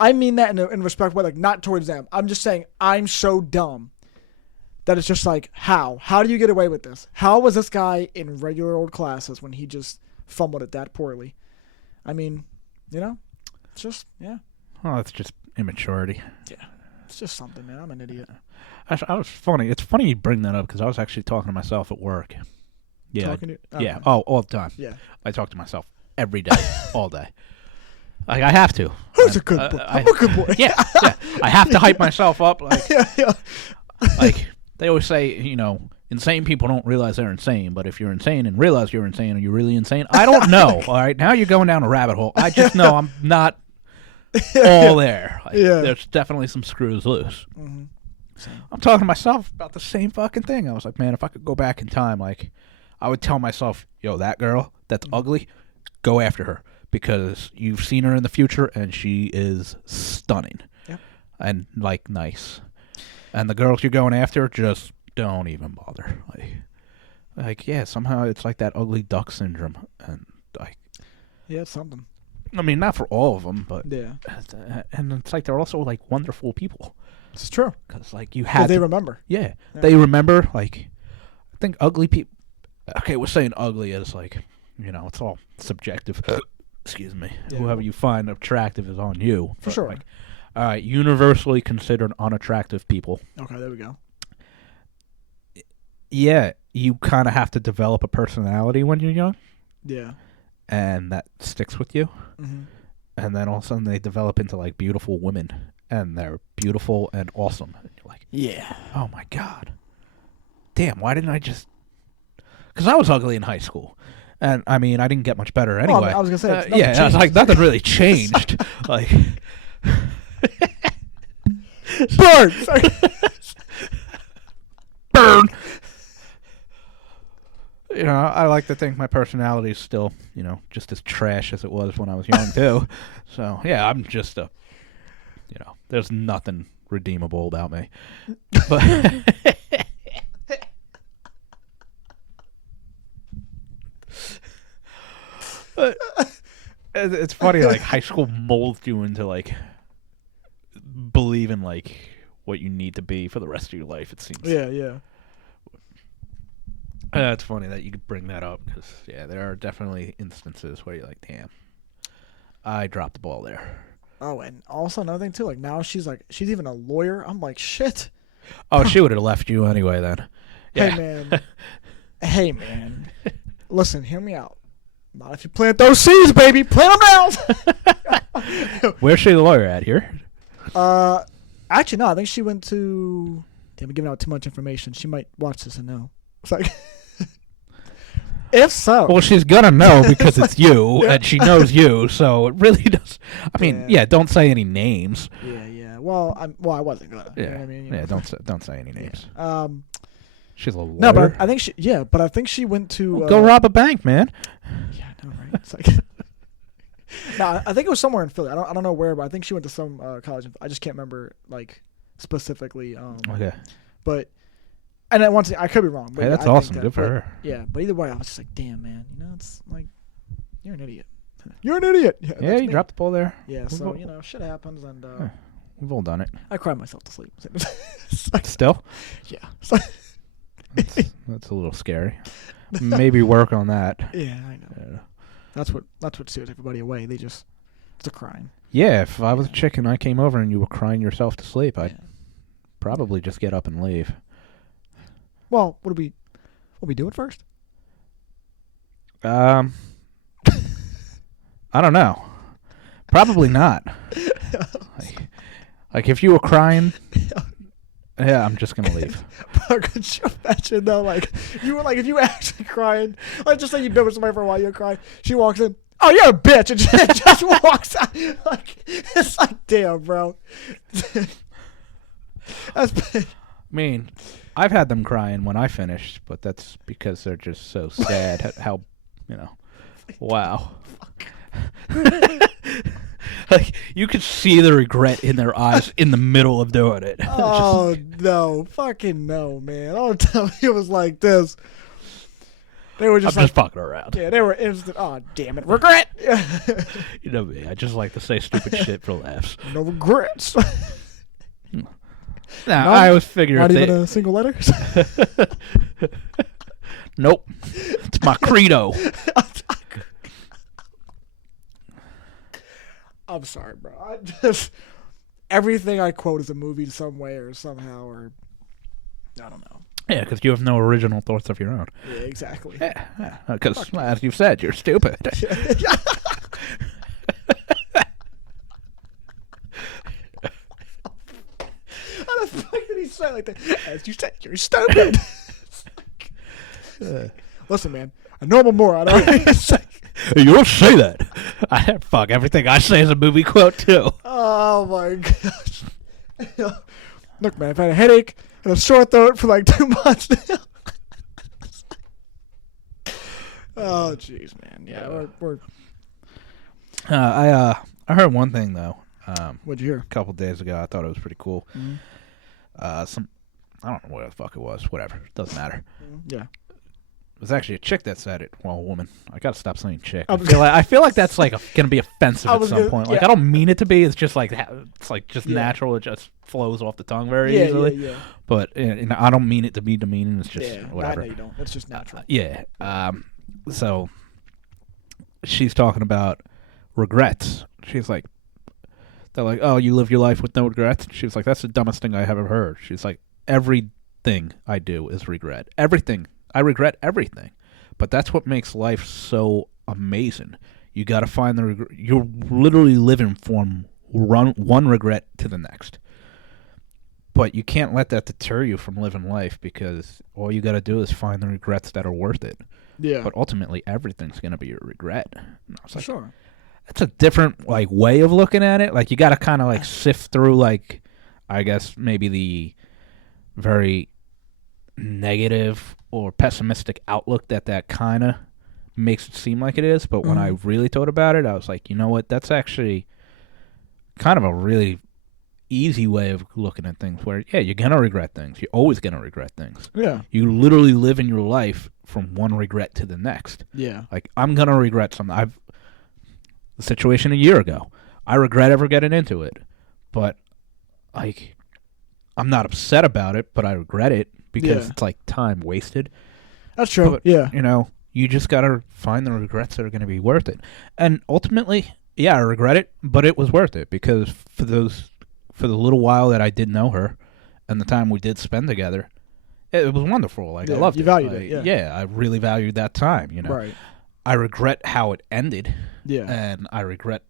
I mean that in a respectful way, like, not towards them. I'm just saying I'm so dumb. That it's just like, how? How do you get away with this? How was this guy in regular old classes when he just fumbled it that poorly? I mean, it's just, yeah. Oh, it's just immaturity. Yeah. It's just something, man. I'm an idiot. I was funny. It's funny you bring that up because I was actually talking to myself at work. Yeah. Yeah. Oh, all the time. Yeah. I talk to myself every day, all day. Like, I have to. Who's a good boy? I'm a good boy. Yeah. I have to hype myself up. Like, yeah. Like, they always say, insane people don't realize they're insane, but if you're insane and realize you're insane, are you really insane? I don't know. All right, now you're going down a rabbit hole. I just know I'm not all there. Like, there's definitely some screws loose. Mm-hmm. I'm talking to myself about the same fucking thing. I was like, man, if I could go back in time, like, I would tell myself, yo, that girl that's ugly, go after her because you've seen her in the future and she is stunning and, like, nice. And the girls you're going after, just don't even bother. Like, yeah, somehow it's like that ugly duck syndrome, and like, yeah, it's something. I mean, not for all of them, but yeah, and it's like they're also like wonderful people. It's true because like you had they remember. Yeah, they remember. Like, I think ugly people. Okay, we're saying ugly is like, it's all subjective. Excuse me. Yeah. Whoever you find attractive is on you. For sure. Like, all right, universally considered unattractive people. Okay, there we go. Yeah, you kind of have to develop a personality when you're young. Yeah. And that sticks with you. Mm-hmm. And then all of a sudden they develop into, like, beautiful women. And they're beautiful and awesome. And you're like, yeah. Oh, my God. Damn, why didn't I just... Because I was ugly in high school. And, I mean, I didn't get much better anyway. Well, I was going to say, I was like, nothing really changed. Like... Burn! Burn! I like to think my personality is still, just as trash as it was when I was young, too. So, yeah, I'm just there's nothing redeemable about me. But it's funny, like, high school molds you into, like, believing, like, what you need to be for the rest of your life, it seems. Yeah. It's funny that you could bring that up because, there are definitely instances where you're like, damn, I dropped the ball there. Oh, and also another thing, too, like, now she's even a lawyer. I'm like, shit. Oh, she would have left you anyway then. Yeah. Hey, man. Listen, hear me out. Not if you plant those seeds, baby. Plant them down. Where's she the lawyer at here? Actually, no. I think she went to. Damn, I'm giving out too much information. She might watch this and know. It's like, if so. Well, she's gonna know because it's you, and she knows you. So it really does. I mean, don't say any names. Yeah. Well, I wasn't gonna. Yeah. You know what I mean? Yeah. Don't say any names. Yeah. She's a lawyer. No, but I think she. Yeah, but I think she went to. Well, go rob a bank, man. Yeah, I know, right? It's like. No, I think it was somewhere in Philly. I don't know where, but I think she went to some college. I just can't remember like specifically. Okay. But and then once I could be wrong. But hey, that's I awesome. Think Good for her. Yeah, but either way, I was just like, damn, man. You know, it's like you're an idiot. You're an idiot. Yeah, you dropped the ball there. Yeah, so shit happens, and we've all done it. I cried myself to sleep. Still? Yeah. That's a little scary. Maybe work on that. Yeah, I know. Yeah. That's what steers everybody away. It's a crime. Yeah, if I was a chick and I came over and you were crying yourself to sleep, I'd probably just get up and leave. Well, what do we do it first? I don't know. Probably not. Like if you were crying, yeah, I'm just gonna leave. But could you imagine though, like you were like if you were actually crying, like just say you've been with somebody for a while, you're crying. She walks in, oh, you're a bitch, and just walks out. Like it's like, damn, bro. I mean, I've had them crying when I finished, but that's because they're just so sad. How, wow. Like you could see the regret in their eyes in the middle of doing it. Oh no, fucking no, man! Don't tell me it was like this. They were just just fucking around. Yeah, they were instant. Oh damn it, regret. You know me. I just like to say stupid shit for laughs. No regrets. Now I always figure not even a single letter. Nope, it's my credo. I'm sorry, bro. Everything I quote is a movie some way or somehow, or I don't know. Yeah, because you have no original thoughts of your own. Yeah, exactly. Yeah, because as you've said, you're stupid. How the fuck did he say like that? As you said, you're stupid. Listen, man, a normal moron. You don't say that. Fuck, everything I say is a movie quote, too. Oh, my gosh. Look, man, I've had a headache and a sore throat for like 2 months now. Oh, jeez, man. Yeah, we're... I heard one thing, though. What'd you hear? A couple days ago. I thought it was pretty cool. Mm-hmm. I don't know what the fuck it was. Whatever. Doesn't matter. Yeah. It was actually a chick that said it. Well, a woman. I gotta stop saying chick. I feel like that's like gonna be offensive at some point. Like I don't mean it to be. It's just like natural. It just flows off the tongue very easily. Yeah. But I don't mean it to be demeaning. It's just whatever. I know you don't. It's just natural. So she's talking about regrets. She's like, they're like, oh, you live your life with no regrets. She's like, that's the dumbest thing I ever heard. She's like, everything I do is regret. Everything. I regret everything, but that's what makes life so amazing. You got to find the regret. You're literally living from one regret to the next, but you can't let that deter you from living life because all you got to do is find the regrets that are worth it. Yeah. But ultimately, everything's gonna be a regret. And I was like, sure. That's a different way of looking at it. Like you got to kind of sift through I guess maybe the very negative or pessimistic outlook that kind of makes it seem like it is. But when I really thought about it, I was like, you know what? That's actually kind of a really easy way of looking at things where, yeah, you're going to regret things. You're always going to regret things. Yeah. You literally live in your life from one regret to the next. Yeah. Like, I'm going to regret something. The situation a year ago, I regret ever getting into it. But, I'm not upset about it, but I regret it. Because it's like time wasted. That's true. But, yeah. You just got to find the regrets that are going to be worth it. And ultimately, yeah, I regret it, but it was worth it because for the little while that I did know her and the time we did spend together, it was wonderful. I loved it. You valued it, yeah. Yeah, I really valued that time, Right. I regret how it ended. Yeah. And I regret,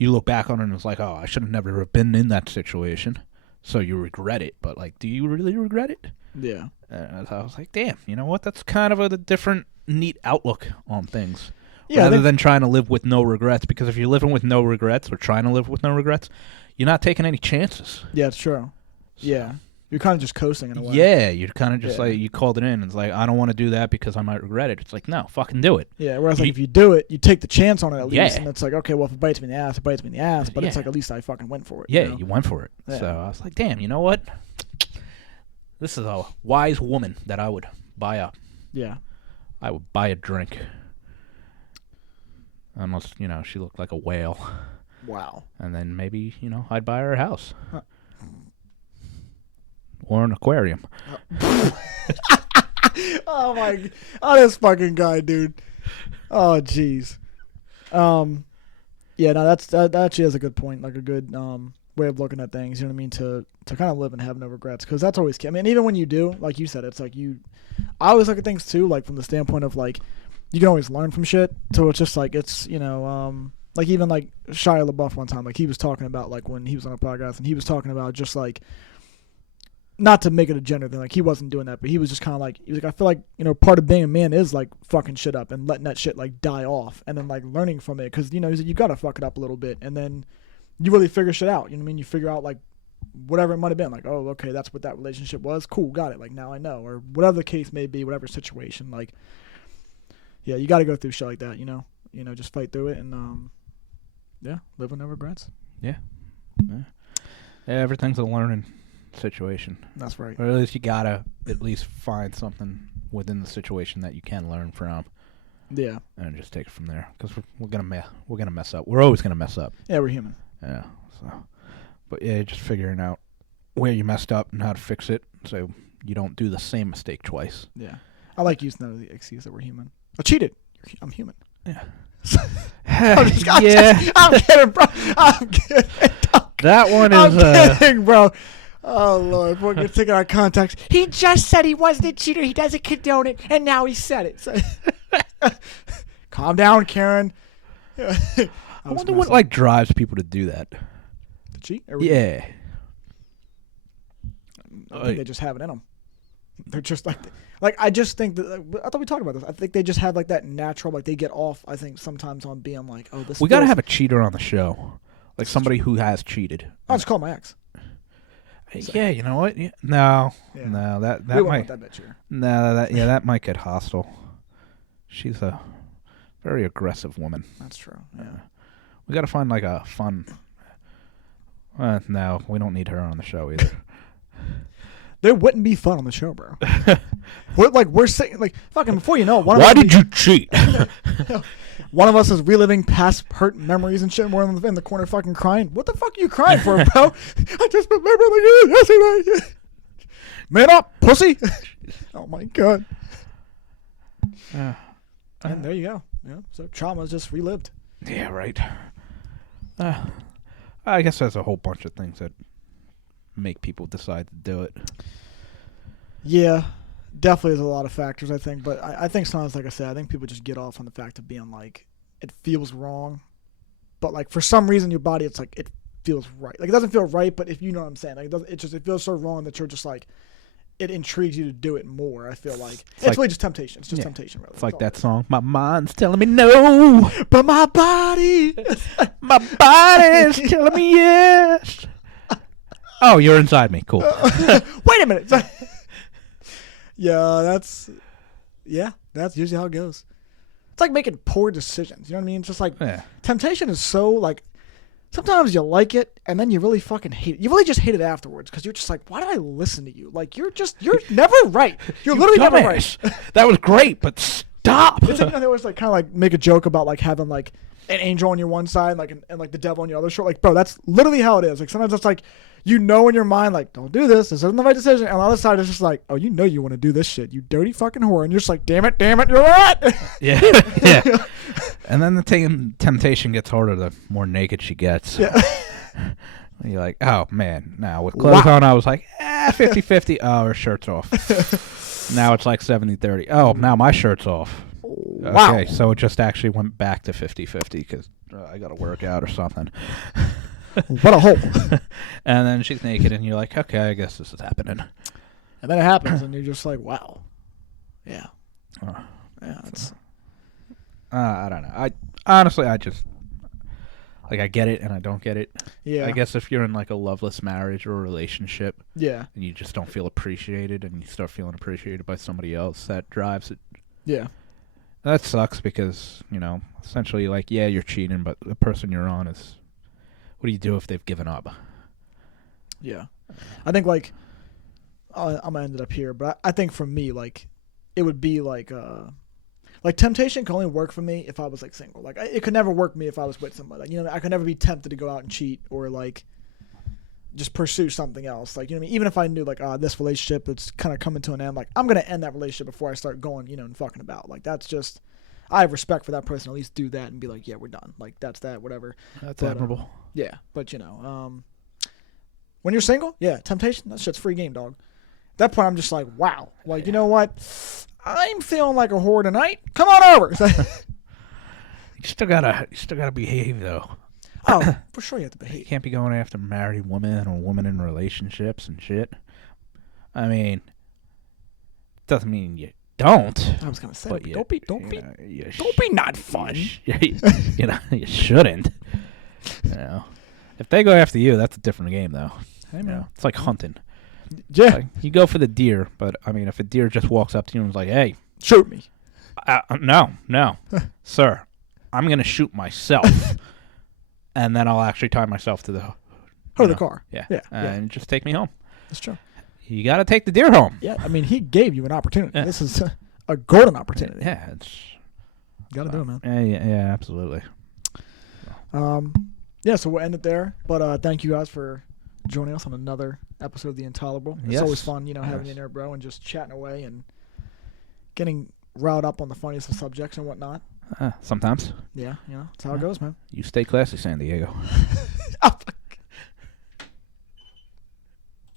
you look back on it and it's like, oh, I should have never have been in that situation. So you regret it. But, like, do you really regret it? Yeah. I was like, damn, you know what? That's kind of a different, neat outlook on things. Yeah, rather than trying to live with no regrets. Because if you're living with no regrets or trying to live with no regrets, you're not taking any chances. Yeah, it's true. So. Yeah. You're kind of just coasting in a way. Yeah, you're kind of just like, you called it in. It's like, I don't want to do that because I might regret it. It's like, no, fucking do it. Yeah, whereas like if you do it, you take the chance on it at least. And it's like, okay, well, if it bites me in the ass, it bites me in the ass. But it's like, at least I fucking went for it. Yeah, you know? You went for it. Yeah. So I was like, damn, you know what? This is a wise woman that I would buy a... Yeah. I would buy a drink. Unless, she looked like a whale. Wow. And then maybe, I'd buy her a house. Huh. Or an aquarium. Oh my! Oh, this fucking guy, dude. Oh, jeez. Yeah, no, that actually is a good point. Like a good way of looking at things. You know what I mean? To kind of live and have no regrets, because that's always key. I mean, even when you do, like you said, it's like I always look at things too, like from the standpoint of like you can always learn from shit. So it's just like it's like even like Shia LaBeouf one time, like he was talking about like when he was on a podcast and he was talking about just like. Not to make it a gender thing, like he wasn't doing that, but he was just kind of like, he was like, I feel like, part of being a man is like fucking shit up and letting that shit like die off and then like learning from it. Cause he's like, you gotta fuck it up a little bit and then you really figure shit out. You know what I mean? You figure out like whatever it might have been, like, oh, okay, that's what that relationship was. Cool, got it. Like now I know, or whatever the case may be, whatever situation. Like, yeah, you gotta go through shit like that, just fight through it and, yeah, live with no regrets. Yeah. Everything's a learning situation. That's right. Or at least you gotta at least find something within the situation that you can learn from. Yeah. And just take it from there, because we're gonna mess up. We're always gonna mess up. Yeah, we're human. Yeah. So, but yeah, just figuring out where you messed up and how to fix it, so you don't do the same mistake twice. Yeah. I like using the excuse that we're human. I cheated. I'm human. Yeah. I'm kidding, bro. I'm kidding. That one is. I'm kidding, bro. Oh, Lord. We're taking our context. He just said he wasn't a cheater. He doesn't condone it. And now he said it. So calm down, Karen. I wonder what, drives people to do that. To cheat? Yeah. I think they just have it in them. They're just I just think that, I thought we talked about this. I think they just have, that natural, they get off, I think, sometimes on being like, oh, this We got to have a cheater on the show. Like somebody who has cheated. I'll just call my ex. Yeah, you know what? Yeah. No, that we won't might. Want that bitch here. No, that might get hostile. She's a very aggressive woman. That's true. Yeah, we got to find a fun. No, we don't need her on the show either. There wouldn't be fun on the show, bro. we're saying fucking before you know it. Why did you cheat? One of us is reliving past hurt memories and shit. And we're in the corner fucking crying. What the fuck are you crying for, bro? I just remember yesterday. Man up, pussy. Oh my god. And there you go. Yeah. So trauma is just relived. Yeah, right. I guess there's a whole bunch of things that make people decide to do it. Yeah. Definitely there's a lot of factors, I think. But I think sometimes, like I said, I think people just get off on the fact of being it feels wrong. But for some reason, your body, it's it feels right. It doesn't feel right, but if you know what I'm saying. It feels so wrong that you're just it intrigues you to do it more, I feel like. It's really just temptation. It's just temptation, really. It's like that song, My Mind's Telling Me No, but my body is telling me yes. Oh, you're inside me. Cool. Wait a minute. Yeah, that's usually how it goes. It's like making poor decisions. You know what I mean? It's just temptation is so sometimes you like it and then you really fucking hate it. You really just hate it afterwards because you're just like, why did I listen to you? You're never right. You're literally never right. That was great, but stop. It's they always kind of make a joke about having an angel on your one side and the devil on your other shoulder. Bro, that's literally how it is. Sometimes it's in your mind, don't do this. This isn't the right decision. And on the other side, it's just oh, you want to do this shit. You dirty fucking whore. And you're just damn it, you're right. Yeah. Yeah. And then the temptation gets harder the more naked she gets. Yeah. You're like, oh, man. Now, with clothes on, I was 50-50. Oh, her shirt's off. Now it's 70-30. Oh, now my shirt's off. Wow. Okay, so it just actually went back to 50-50 because I got to work out or something. What a hole. And then she's naked, and you're like, okay, I guess this is happening. And then it happens, and you're just like, wow. Yeah. Oh. Yeah, that's... I don't know. I just... Like, I get it and I don't get it. Yeah. I guess if you're in, like, a loveless marriage or a relationship... Yeah. And you just don't feel appreciated, and you start feeling appreciated by somebody else, that drives it. Yeah. That sucks because, essentially, like, yeah, you're cheating, but the person you're on is... What do you do if they've given up? Yeah. I think, like... I'm going to end it up here, but I think for me, like, it would be, like temptation can only work for me if I was, like, single. Like, it could never work for me if I was with somebody. Like, I could never be tempted to go out and cheat or, like, just pursue something else. Like, even if I knew, like, this relationship, it's kind of coming to an end, like, I'm going to end that relationship before I start going, and fucking about. Like, that's just, I have respect for that person. At least do that and be like, yeah, we're done. Like, that's that, whatever. That's admirable. Yeah, but, when you're single, yeah, temptation, that shit's free game, dog. At that point, I'm just like, wow. Like, you know what? I'm feeling like a whore tonight. Come on over. You still gotta behave though. Oh, for sure you have to behave. You can't be going after married women or women in relationships and shit. I mean, doesn't mean you don't. I was gonna say, but don't be not fun. You shouldn't. If they go after you, that's a different game though. It's like hunting. Yeah. Like, you go for the deer, but I mean, if a deer just walks up to you and is like, "Hey, shoot me," no, sir, I'm gonna shoot myself, and then I'll actually tie myself to the car. Yeah, yeah, and just take me home. That's true. You got to take the deer home. Yeah, I mean, he gave you an opportunity. Yeah. This is a golden opportunity. Yeah, it's got to do it, man. Yeah, absolutely. Yeah, so we'll end it there. But thank you guys for joining us on another episode of The Intolerable. It's always fun, having you in there, bro, and just chatting away and getting riled up on the funniest of subjects and whatnot. Sometimes. Yeah, that's how it goes, man. You stay classy, San Diego. Oh,